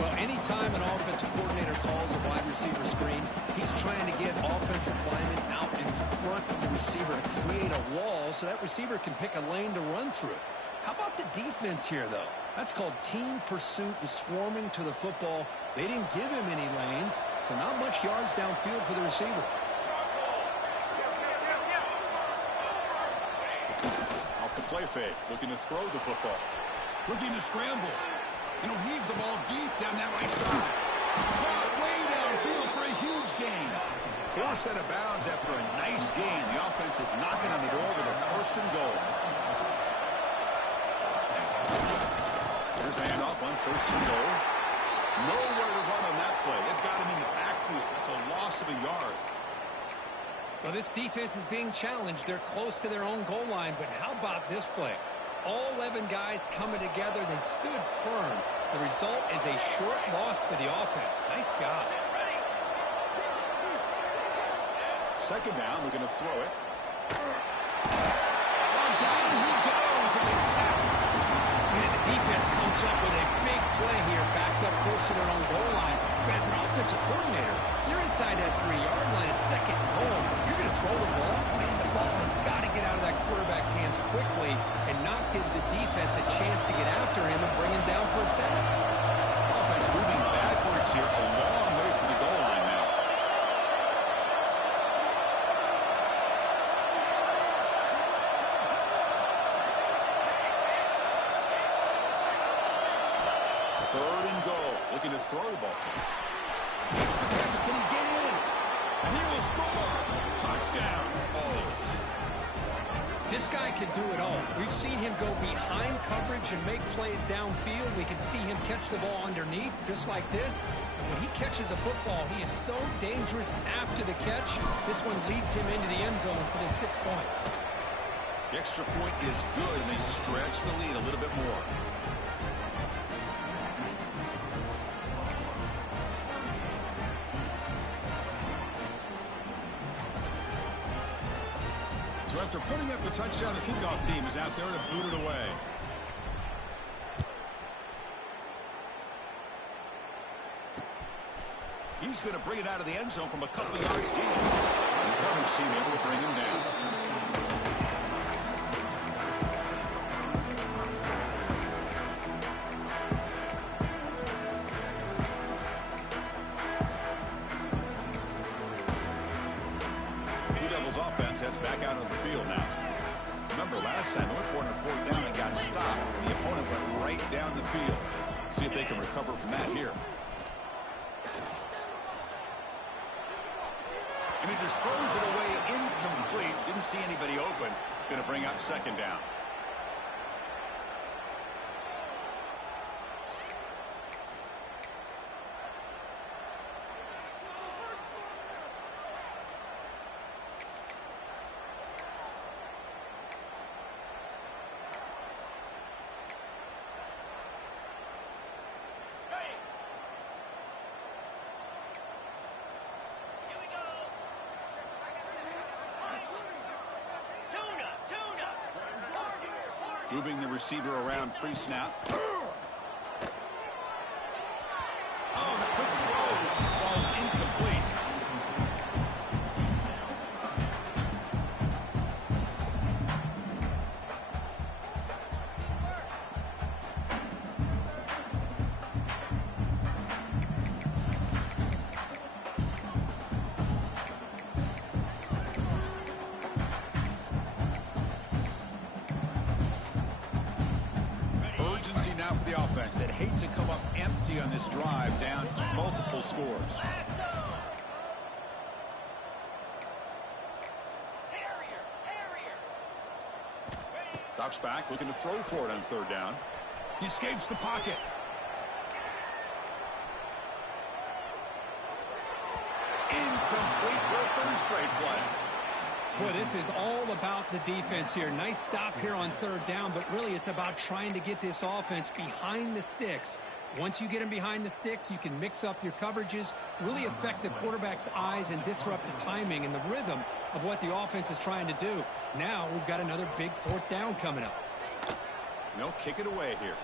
Well, anytime an offensive coordinator calls a wide receiver screen, he's trying to get offensive linemen out in front of the receiver to create a wall so that receiver can pick a lane to run through. How about the defense here, though? That's called team pursuit and swarming to the football. They didn't give him any lanes, so not much yards downfield for the receiver. Off the play fake, looking to throw the football. Looking to scramble. And he'll heave the ball deep down that right side. Caught way downfield for a huge gain. Forced out of bounds after a nice gain. The offense is knocking on the door with a 1st and goal. Here's the handoff on 1st and goal. Nowhere to run on that play. They've got him in the backfield. That's a loss of a yard. Well, this defense is being challenged. They're close to their own goal line, but how about this play? All 11 guys coming together. They stood firm. The result is a short loss for the offense. Nice job. 2nd down, we're going to throw it. Down he goes, and they sack him. Man, the defense comes up with a big play here, backed up close to their own goal line. But as an offensive coordinator, you're inside that 3-yard line at 2nd and goal. You're going to throw the ball. Man, the ball has got to get out of that quarterback's hands quickly and not give the defense a chance to get after him and bring him down for a sack. Offense moving backwards here, a long way from the goal line now. Third and goal, looking to throw the ball. Makes the catch, can he get in? And he will score. Touchdown, Bulls. This guy can do it all. We've seen him go behind coverage and make plays downfield. We can see him catch the ball underneath, just like this. And when he catches a football, he is so dangerous after the catch. This one leads him into the end zone for the 6 points. The extra point is good, and they stretch the lead a little bit more. So after putting up a touchdown, the kickoff team is out there to boot it away. He's going to bring it out of the end zone from a couple yards deep. And the coverage team able to bring him down. Blue Devils offense heads back out on the field now. Remember last time they went for it on 4th down and got stopped. The opponent went right down the field. See if they can recover from that here. And he just throws it away incomplete. Didn't see anybody open. It's going to bring up 2nd down. Moving the receiver around pre-snap. Oh, the quick throw falls incomplete. Urgency now for the offense that hate to come up empty on this drive, down multiple scores. Drops back, looking to throw for it on third down. He escapes the pocket. Incomplete for a third straight play. Boy, this is all about the defense here. Nice stop here on third down, but really it's about trying to get this offense behind the sticks. Once you get them behind the sticks, you can mix up your coverages, really affect the quarterback's eyes and disrupt the timing and the rhythm of what the offense is trying to do. Now we've got another big fourth down coming up. They'll kick it away here.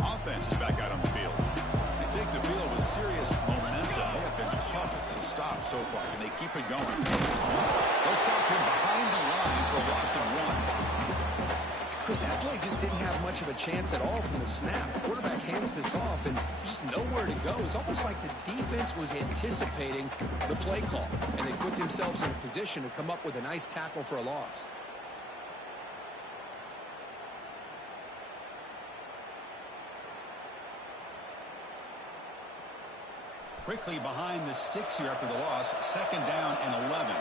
Offense is back out on the field. They take the field with serious momentum. They have been tough to stop so far, and they keep it going. They'll stop him behind the line for a loss of 1. Chris, that play just didn't have much of a chance at all from the snap. The quarterback hands this off and just nowhere to go. It's almost like the defense was anticipating the play call, and they put themselves in a position to come up with a nice tackle for a loss. Quickly behind the sticks here after the loss. Second down and 11.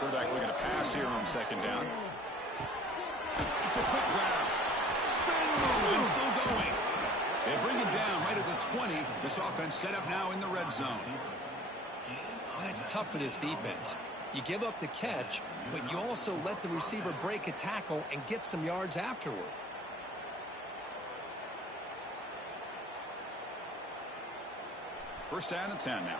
Quarterback looking to pass here on second down. It's a quick grab. Spin move and still going. They bring him down right at the 20. This offense set up now in the red zone. Well, that's tough for this defense. You give up the catch, but you also let the receiver break a tackle and get some yards afterward. First down and 10 now.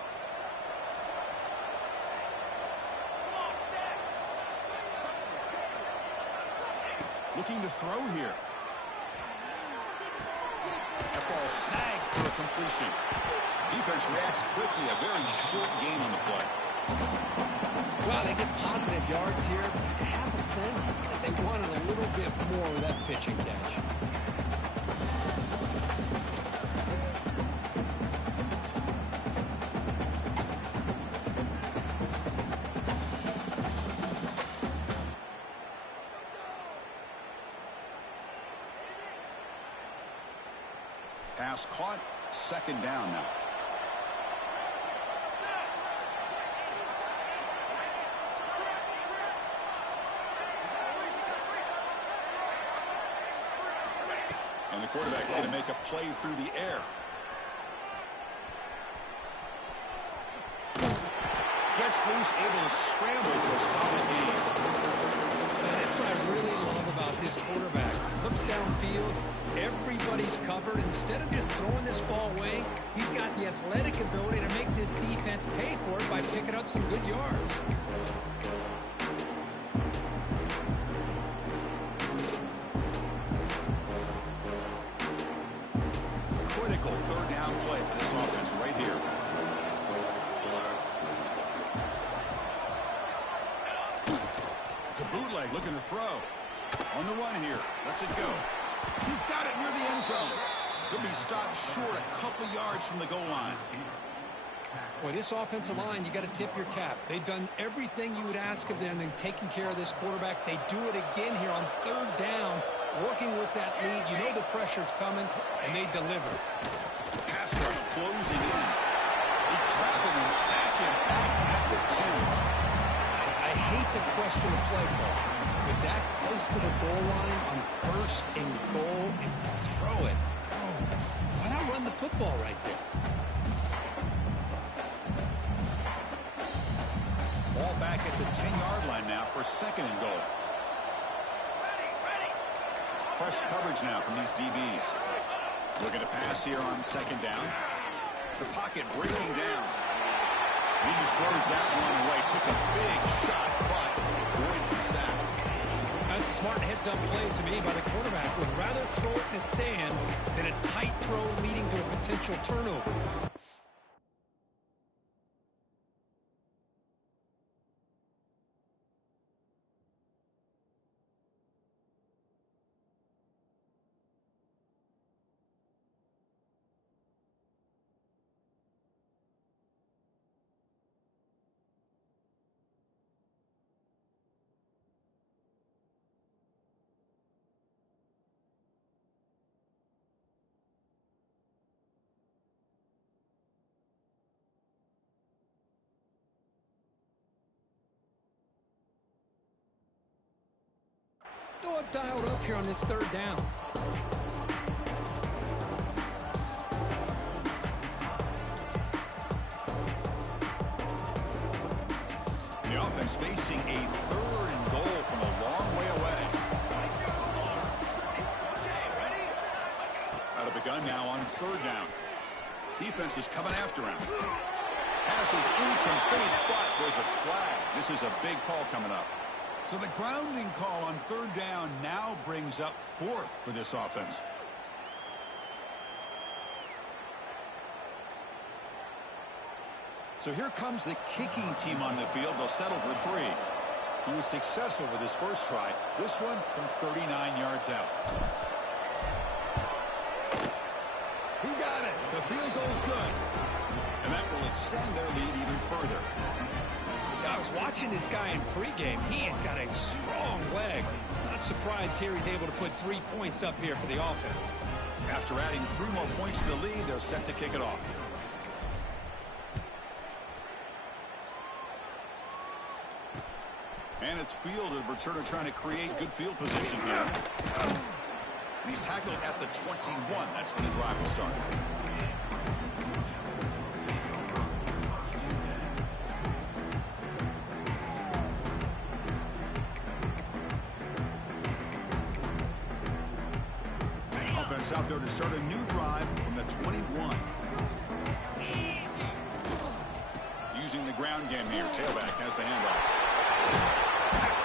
Looking to throw here. That ball snagged for a completion. Defense reacts quickly. A very short game on the play. Well, they get positive yards here. I have a sense that they wanted a little bit more with that pitch and catch. Pass caught. Second down now. And the quarterback going to make a play through the air. Gets loose, able to scramble for a solid gain. That's what I really love about this quarterback. Looks downfield, everybody's covered. Instead of just throwing this ball away, he's got the athletic ability to make this defense pay for it by picking up some good yards. Critical third down play for this offense right here. It's a bootleg looking to throw. On the run here. Lets it go. He's got it near the end zone. He'll be stopped short a couple yards from the goal line. Boy, this offensive line, you got to tip your cap. They've done everything you would ask of them in taking care of this quarterback. They do it again here on third down, working with that lead. You know the pressure's coming, and they deliver. Pass rush closing in. They trap him and sack him back at the question the play call. With that close to the goal line on 1st and goal, and you throw it. Oh, why not run the football right there? Ball back at the 10-yard line now for 2nd and goal. It's press coverage now from these DBs. Looking to pass here on 2nd down. The pocket breaking down. He just throws that one away. Took a big shot, but avoids the sack. That's a smart heads-up play to me by the quarterback. Would rather throw it in the stands than a tight throw leading to a potential turnover. Throw it dialed up here on this 3rd down. The offense facing a 3rd and goal from a long way away. Out of the gun now on 3rd down. Defense is coming after him. Pass is incomplete, but there's a flag. This is a big call coming up. So the grounding call on 3rd down now brings up 4th for this offense. So here comes the kicking team on the field. They'll settle for 3. He was successful with his first try. This one from 39 yards out. He got it. The field goal's good. And that will extend their lead even further. I was watching this guy in pregame. He has got a strong leg. Not surprised here he's able to put 3 points up here for the offense. After adding 3 more points to the lead, they're set to kick it off. And it's fielded. Returner trying to create good field position here. And he's tackled at the 21. That's when the drive will start. Offense out there to start a new drive from the 21. Using the ground game here. Tailback has the handoff.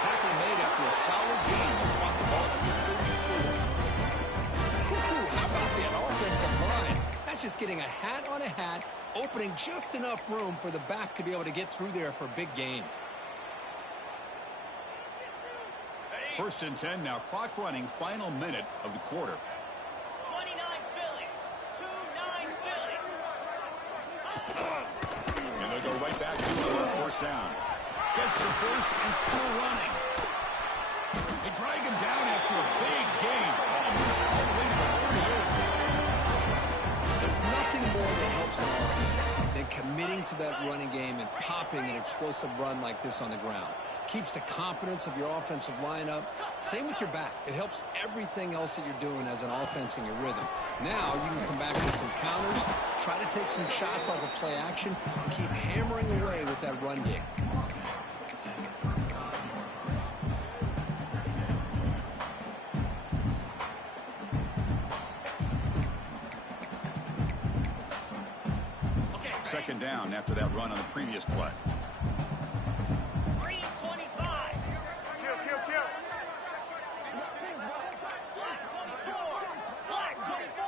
Tackle made after a solid game to swat the ball at the 34. How about that offensive line? That's just getting a hat on a hat, opening just enough room for the back to be able to get through there for a big gain. 1st and 10 now. Clock running. Final minute of the quarter. 29 Philly. 2-9 Philly. And they'll go right back to it on 1st down. Gets the first and still running. They drag him down after a big gain. All the way to the 38. There's nothing more that helps an offense than committing to that running game and popping an explosive run like this on the ground. Keeps the confidence of your offensive lineup. Same with your back. It helps everything else that you're doing as an offense in your rhythm. Now you can come back with some counters, try to take some shots off of play action, and keep hammering away with that run game. Second down after that run on the previous play. Green 25. Kill. Black 24. Black 24.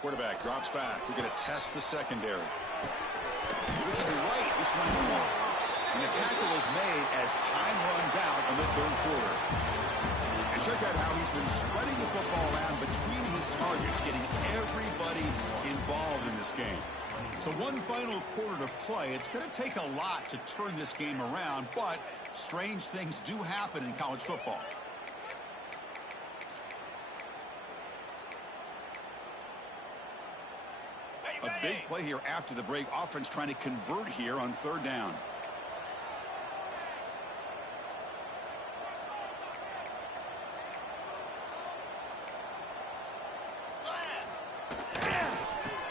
Quarterback drops back. We're going to test the secondary. Looking to right. This one caught. And the tackle is made as time runs out in the 3rd quarter. And check out how he's been spreading the football around between his targets, getting everybody involved in this game. So one final quarter to play. It's going to take a lot to turn this game around, but strange things do happen in college football. Ready. A big play here after the break. Offense trying to convert here on third down.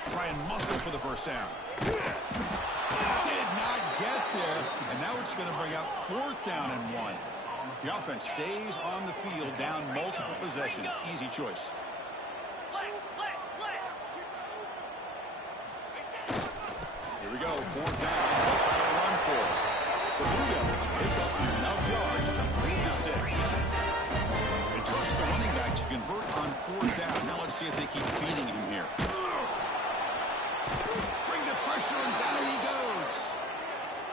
Try and muscle for the first down. Did not get there. And now it's going to bring out fourth down and 1. The offense stays on the field, down multiple possessions. Easy choice. Here we go, fourth down. They'll try to run for it. The Blue Devils pick up enough yards to lead the sticks. They trust the running back to convert on fourth down. Now let's see if they keep feeding him here. Bring the pressure, and down he goes.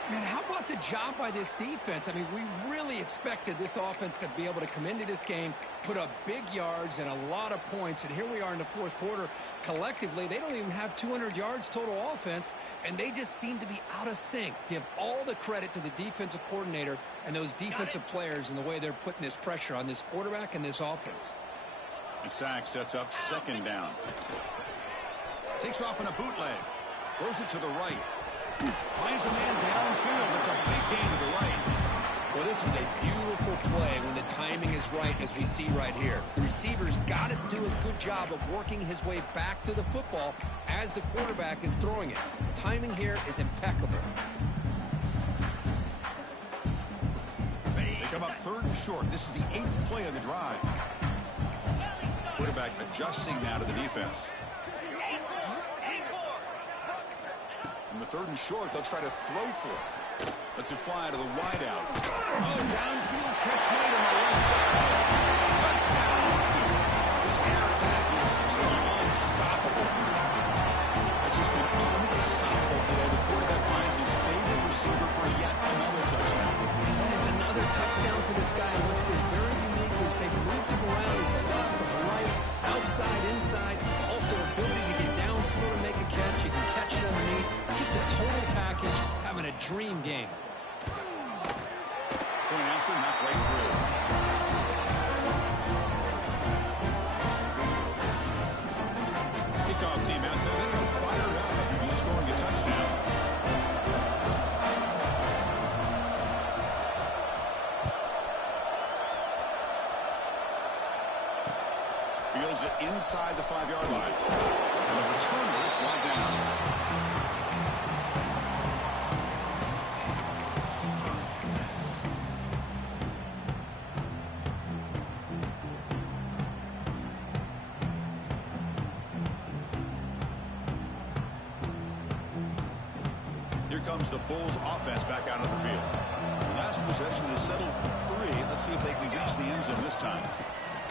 Man, how about the job by this defense? I mean, we really expected this offense to be able to come into this game, put up big yards and a lot of points, and here we are in the fourth quarter. Collectively, they don't even have 200 yards total offense, and they just seem to be out of sync. Give all the credit to the defensive coordinator and those defensive players in the way they're putting this pressure on this quarterback and this offense. And Sack sets up second down. Takes off in a bootleg. Throws it to the right. Finds a man downfield. It's a big gain to the right. Well, this was a beautiful play when the timing is right, as we see right here. The receiver's got to do a good job of working his way back to the football as the quarterback is throwing it. The timing here is impeccable. They come up third and short. This is the 8th play of the drive. Quarterback adjusting now to the defense. In the third and short, they'll try to throw for it. Lets it fly to the wideout. Oh, downfield catch made on the left side. Touchdown, Duke. This air attack is still unstoppable. It's just been unstoppable today. The quarterback finds his favorite receiver for yet another touchdown. And that is another touchdown for this guy. And what's been very unique is they've moved him around. He's the left, the right, outside, inside. Also ability to get downfield and make a catch. You can catch it underneath. Just a total package, having a dream game. Point after, not right through. Kickoff team out there. They're fired up after just scoring a touchdown. Fields it inside the 5-yard line. And the returner is brought down. Here comes the Bulls offense back out of the field. The last possession is settled for 3. Let's see if they can reach the end zone this time.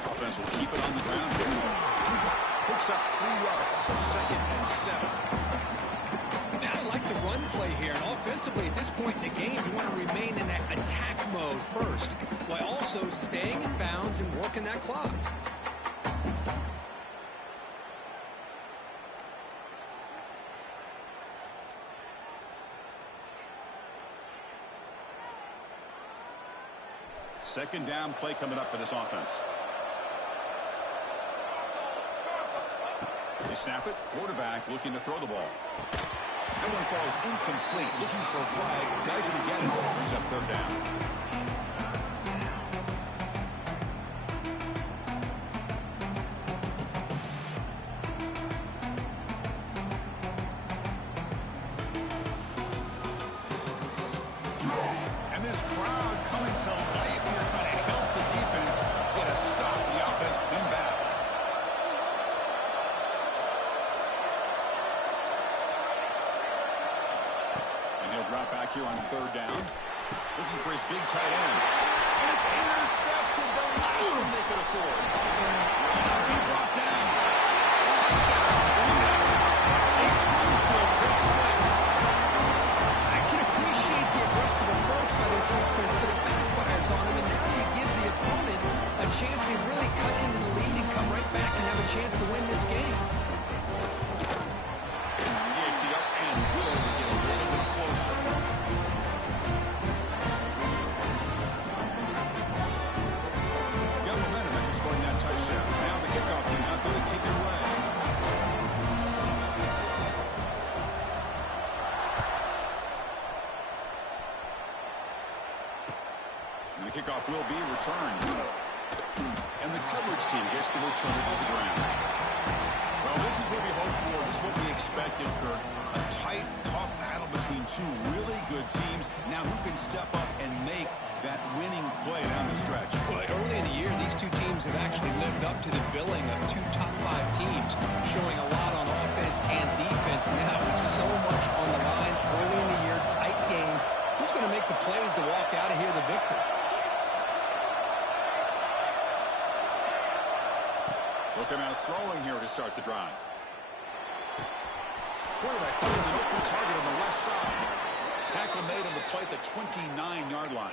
Offense will keep it on the ground here. Picks up 3 yards, so 2nd and 7. Now, I like the run play here, and offensively at this point in the game, you want to remain in that attack mode first, while also staying in bounds and working that clock. Second down play coming up for this offense. They snap it. Quarterback looking to throw the ball. That one falls incomplete. Looking for a flag. Does it again. Brings up third down. And this crowd coming to life here trying to help the defense get a stop. The offense win back. And he'll drop back here on third down. Looking for his big tight end. And it's intercepted. The last thing they could afford. He dropped down. Touchdown. A crucial pick six. I can appreciate the aggressive approach by this offense, but it backfires on him, and now you give the opponent a chance to really cut into the lead and come right back and have a chance to win this game. Yates up and good to get a little bit closer. Got momentum after scoring that touchdown. Now the kickoff team out there to kick it away. kickoff will be returned. And the coverage team gets the return to the ground. Well, this is what we hoped for. This is what we expected, Kurt. A tight, tough battle between two really good teams. Now who can step up and make that winning play down the stretch? Well, early in the year, these two teams have actually lived up to the billing of two top-5 teams, showing a lot on offense and defense. Now, with so much on the line early in the year, tight game, who's going to make the plays to walk out of here the victor? Looking out throwing here to start the drive. Quarterback finds an open target on the left side. Tackle made on the play at the 29-yard line.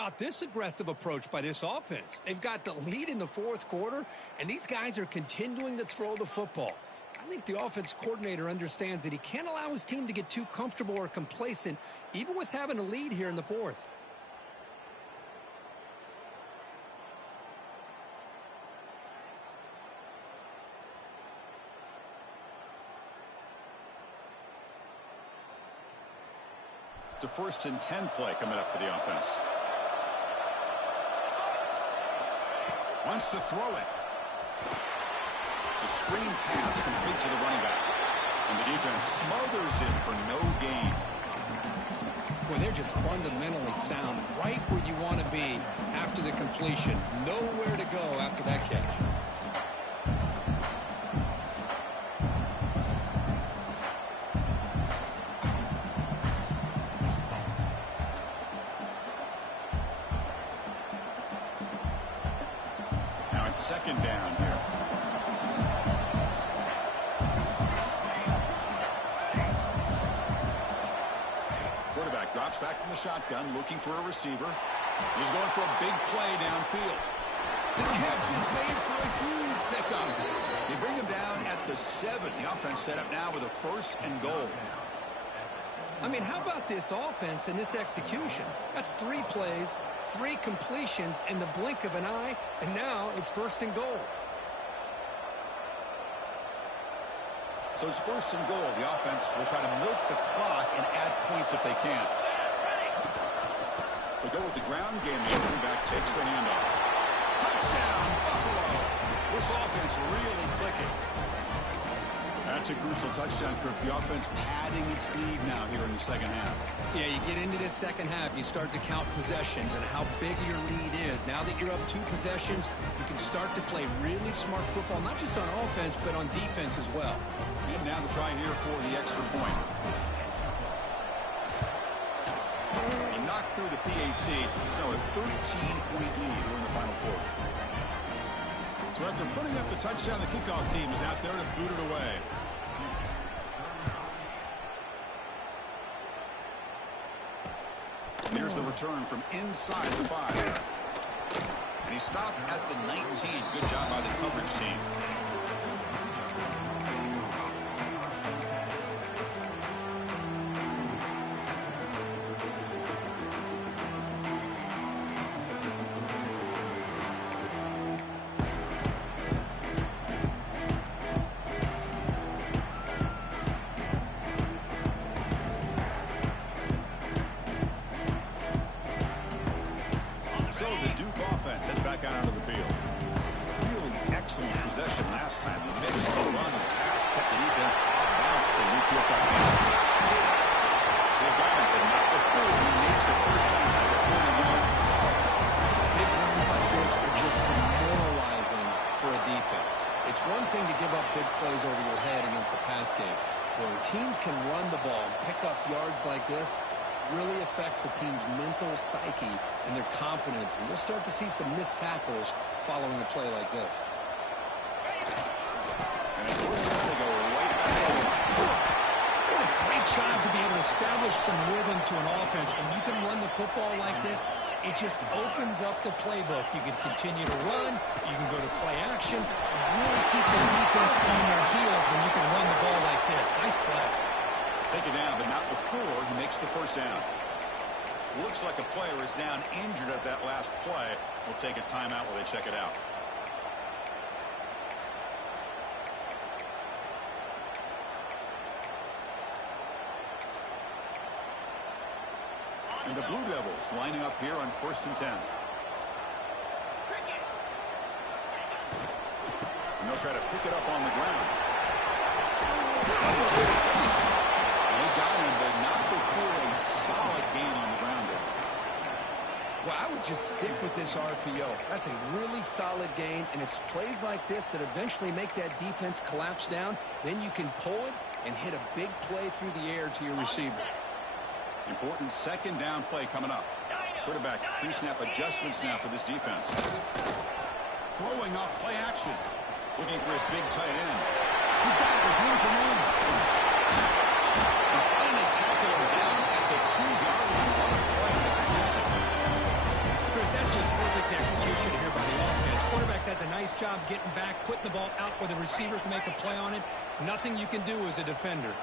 About this aggressive approach by this offense? They've got the lead in the fourth quarter, and these guys are continuing to throw the football. I think the offense coordinator understands that he can't allow his team to get too comfortable or complacent, even with having a lead here in the fourth. It's a 1st and 10 play coming up for the offense. Wants to throw it. It's a screen pass complete to the running back. And the defense smothers him for no gain. Boy, they're just fundamentally sound, right where you want to be after the completion. Nowhere to go after that catch. Now it's 2nd down here. Quarterback drops back from the shotgun, looking for a receiver. He's going for a big play downfield. The catch is made for a huge pickup. They bring him down at the 7. The offense set up now with a 1st and goal. I mean, how about this offense and this execution? That's 3 plays, 3 completions in the blink of an eye, and now it's 1st and goal. So it's 1st and goal. The offense will try to milk the clock and add points if they can. They go with the ground game. The quarterback takes the handoff. Touchdown, Buffalo. This offense really clicking. That's a crucial touchdown, Kirk. The offense padding its lead now here in the 2nd half. Yeah, you get into this 2nd half, you start to count possessions and how big your lead is. Now that you're up 2 possessions, you can start to play really smart football, not just on offense, but on defense as well. And now the try here for the extra point. He knocked through the PAT. It's now a 13-point lead here in the final quarter. So after putting up the touchdown, the kickoff team is out there to boot it away. And here's the return from inside the 5. And he stopped at the 19. Good job by the coverage team. So the Duke offense heads back out onto the field. Really excellent possession last time. The mix, the run, the pass, kept the defense off balance and moved to a touchdown. They've got him, but not before he makes a 1st down at the 41. Big runs like this are just demoralizing for a defense. It's one thing to give up big plays over your head against the pass game. When teams can run the ball and pick up yards like this, really affects the team's mental psyche and their confidence, and you'll start to see some missed tackles following a play like this. And of course, they go right back to What a great job to be able to establish some rhythm to an offense. When you can run the football like this, it just opens up the playbook. You can continue to run, you can go to play action, and really keep the defense on their heels when you can run the ball like this. Nice play. take it down, but not before he makes the 1st down. Looks like a player is down injured at that last play. We'll take a timeout while they check it out. And the Blue Devils lining up here on 1st and 10. And they'll try to pick it up on the ground. They got him, but not before a solid gain on the ground there. Well, I would just stick with this RPO. That's a really solid gain, and it's plays like this that eventually make that defense collapse down. Then you can pull it and hit a big play through the air to your receiver. Important 2nd down play coming up. Quarterback pre-snap adjustments now for this defense. Throwing off play action. Looking for his big tight end. He's got it with room to run. And finally tackle him down at the 2-yard line. What a play by the Chris, that's just perfect execution here by the offense. Quarterback does a nice job getting back, putting the ball out where the receiver can make a play on it. Nothing you can do as a defender.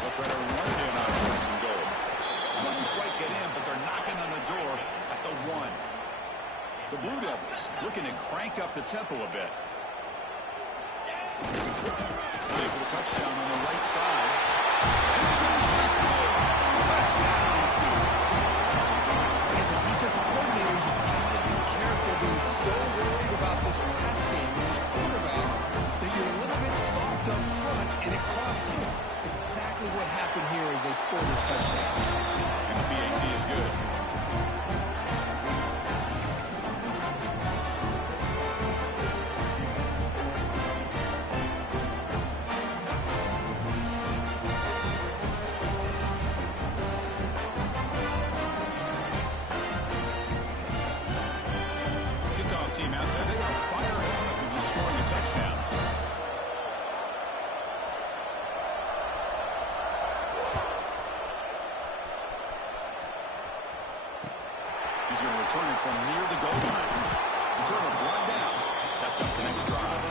They'll try to run it in on first and goal. Couldn't quite get in, but they're knocking on the door at the 1. The Blue Devils looking to crank up the tempo a bit. Ready for the touchdown on the right side. And he's in for the score. Touchdown, Duke. As a defensive coordinator, you've got to be careful being so worried about this pass game and this quarterback that you're a little bit soft up front, and it costs you. It's exactly what happened here as they scored this touchdown. And the PAT is good. Team out there, they are firing up and just scoring a touchdown. He's going to return it from near the goal line. Return a blood down. Sets up the next drive.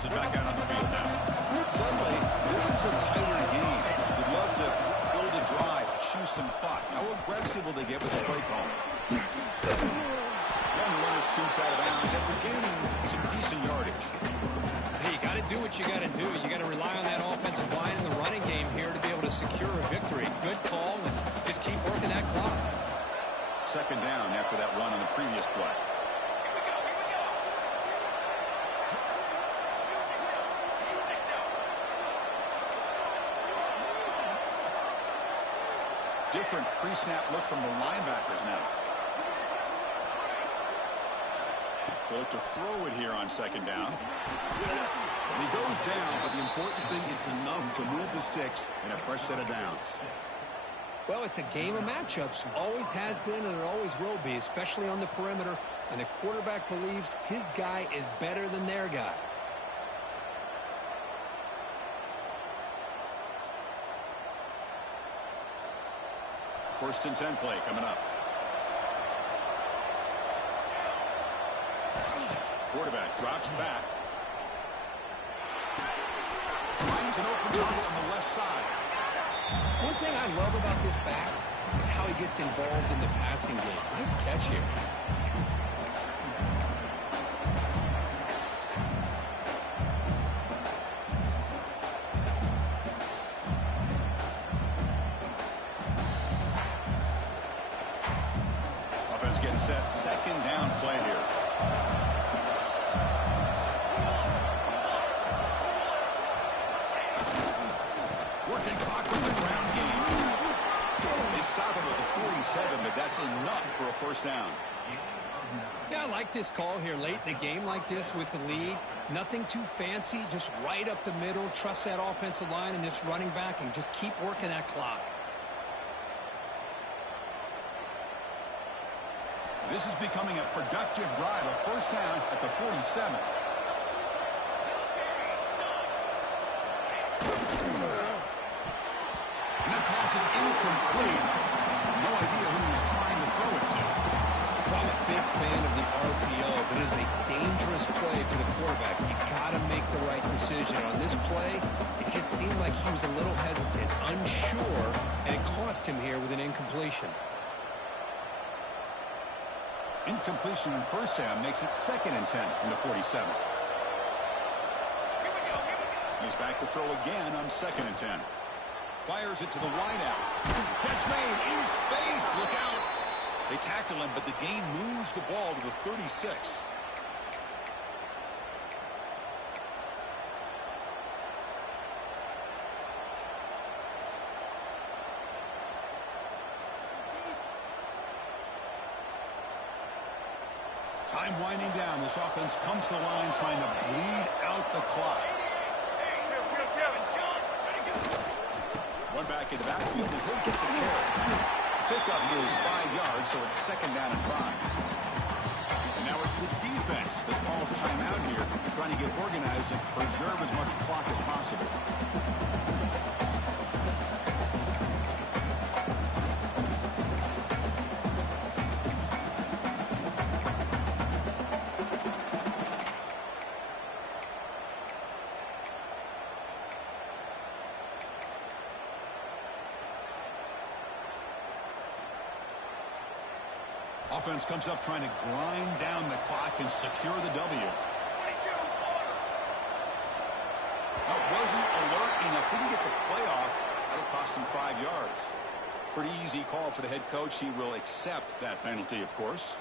Is back out on the field now. Suddenly, this is a tighter game. You'd love to build a drive, choose some clock. How aggressive will they get with the play call? Then the runner scoots out of bounds after gaining some decent yardage. Hey, you got to do what you got to do. You got to rely on that offensive line in the running game here to be able to secure a victory. Good call, and just keep working that clock. Second down after that run on the previous play. Different pre-snap look from the linebackers now. They look to throw it here on second down. He goes down, but the important thing is enough to move the sticks in a fresh set of downs. Well, it's a game of matchups. Always has been, and it always will be, especially on the perimeter. And the quarterback believes his guy is better than their guy. First and 10 play coming up. Quarterback drops back. Finds an open target on the left side. One thing I love about this back is how he gets involved in the passing game. Nice catch here. Offense getting set. Second down play here. Working clock with the ground game. They stop him at the 47, but that's enough for a first down. Yeah, I like this call here late in the game like this with the lead. Nothing too fancy, just right up the middle. Trust that offensive line and this running back and just keep working that clock. This is becoming a productive drive. A first down at the 47. And that pass is incomplete. No idea who he was trying to throw it to. Well, I'm a big fan of the RPO, but it is a dangerous play for the quarterback. You got to make the right decision. On this play, it just seemed like he was a little hesitant, unsure, and it cost him here with an incompletion. Incompletion in first down makes it 2nd and 10 from the 47. He's back to throw again on 2nd and 10. Fires it to the wideout. Catch made in space. Look out. They tackle him, but the gain moves the ball to the 36. Time winding down. This offense comes to the line trying to bleed out the clock. One back in the backfield, and he'll get the carry. Pickup is 5 yards, so it's 2nd down and 5. And now it's the defense that calls timeout here, trying to get organized and preserve as much clock as possible. Offense comes up trying to grind down the clock and secure the W. It wasn't alert enough. Didn't get the play off. That'll cost him 5 yards. Pretty easy call for the head coach. He will accept that penalty, of course.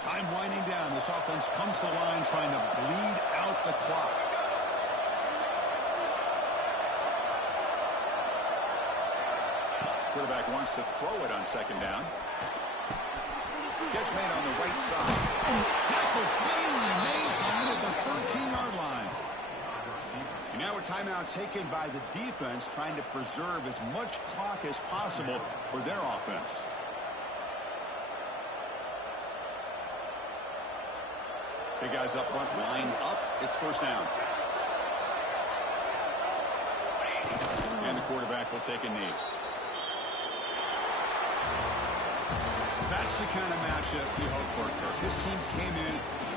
Time winding down. This offense comes to the line trying to bleed out the clock. Quarterback wants to throw it on 2nd down. Catch made on the right side. Tackle finally made down at the 13-yard line. And now a timeout taken by the defense, trying to preserve as much clock as possible for their offense. Big guys up front, line up. It's 1st down. And the quarterback will take a knee. That's the kind of matchup you hope for, Kirk. This team came in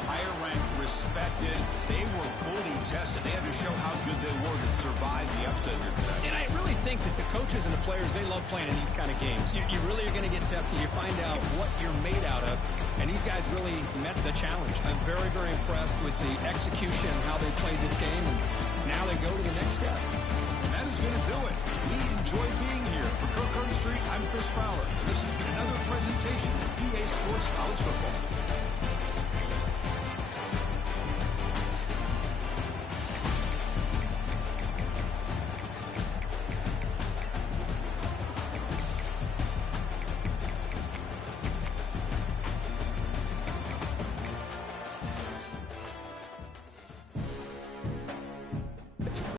higher ranked, respected. They were fully tested. They had to show how good they were to survive the upset here today. And I really think that the coaches and the players, they love playing in these kind of games. You really are going to get tested. You find out what you're made out of. And these guys really met the challenge. I'm very, very impressed with the execution and how they played this game. And now they go to the next step. And that is going to do it. We enjoy being here. For Kirk Herbstreit, I'm Chris Fowler. This has been another presentation of EA Sports College Football.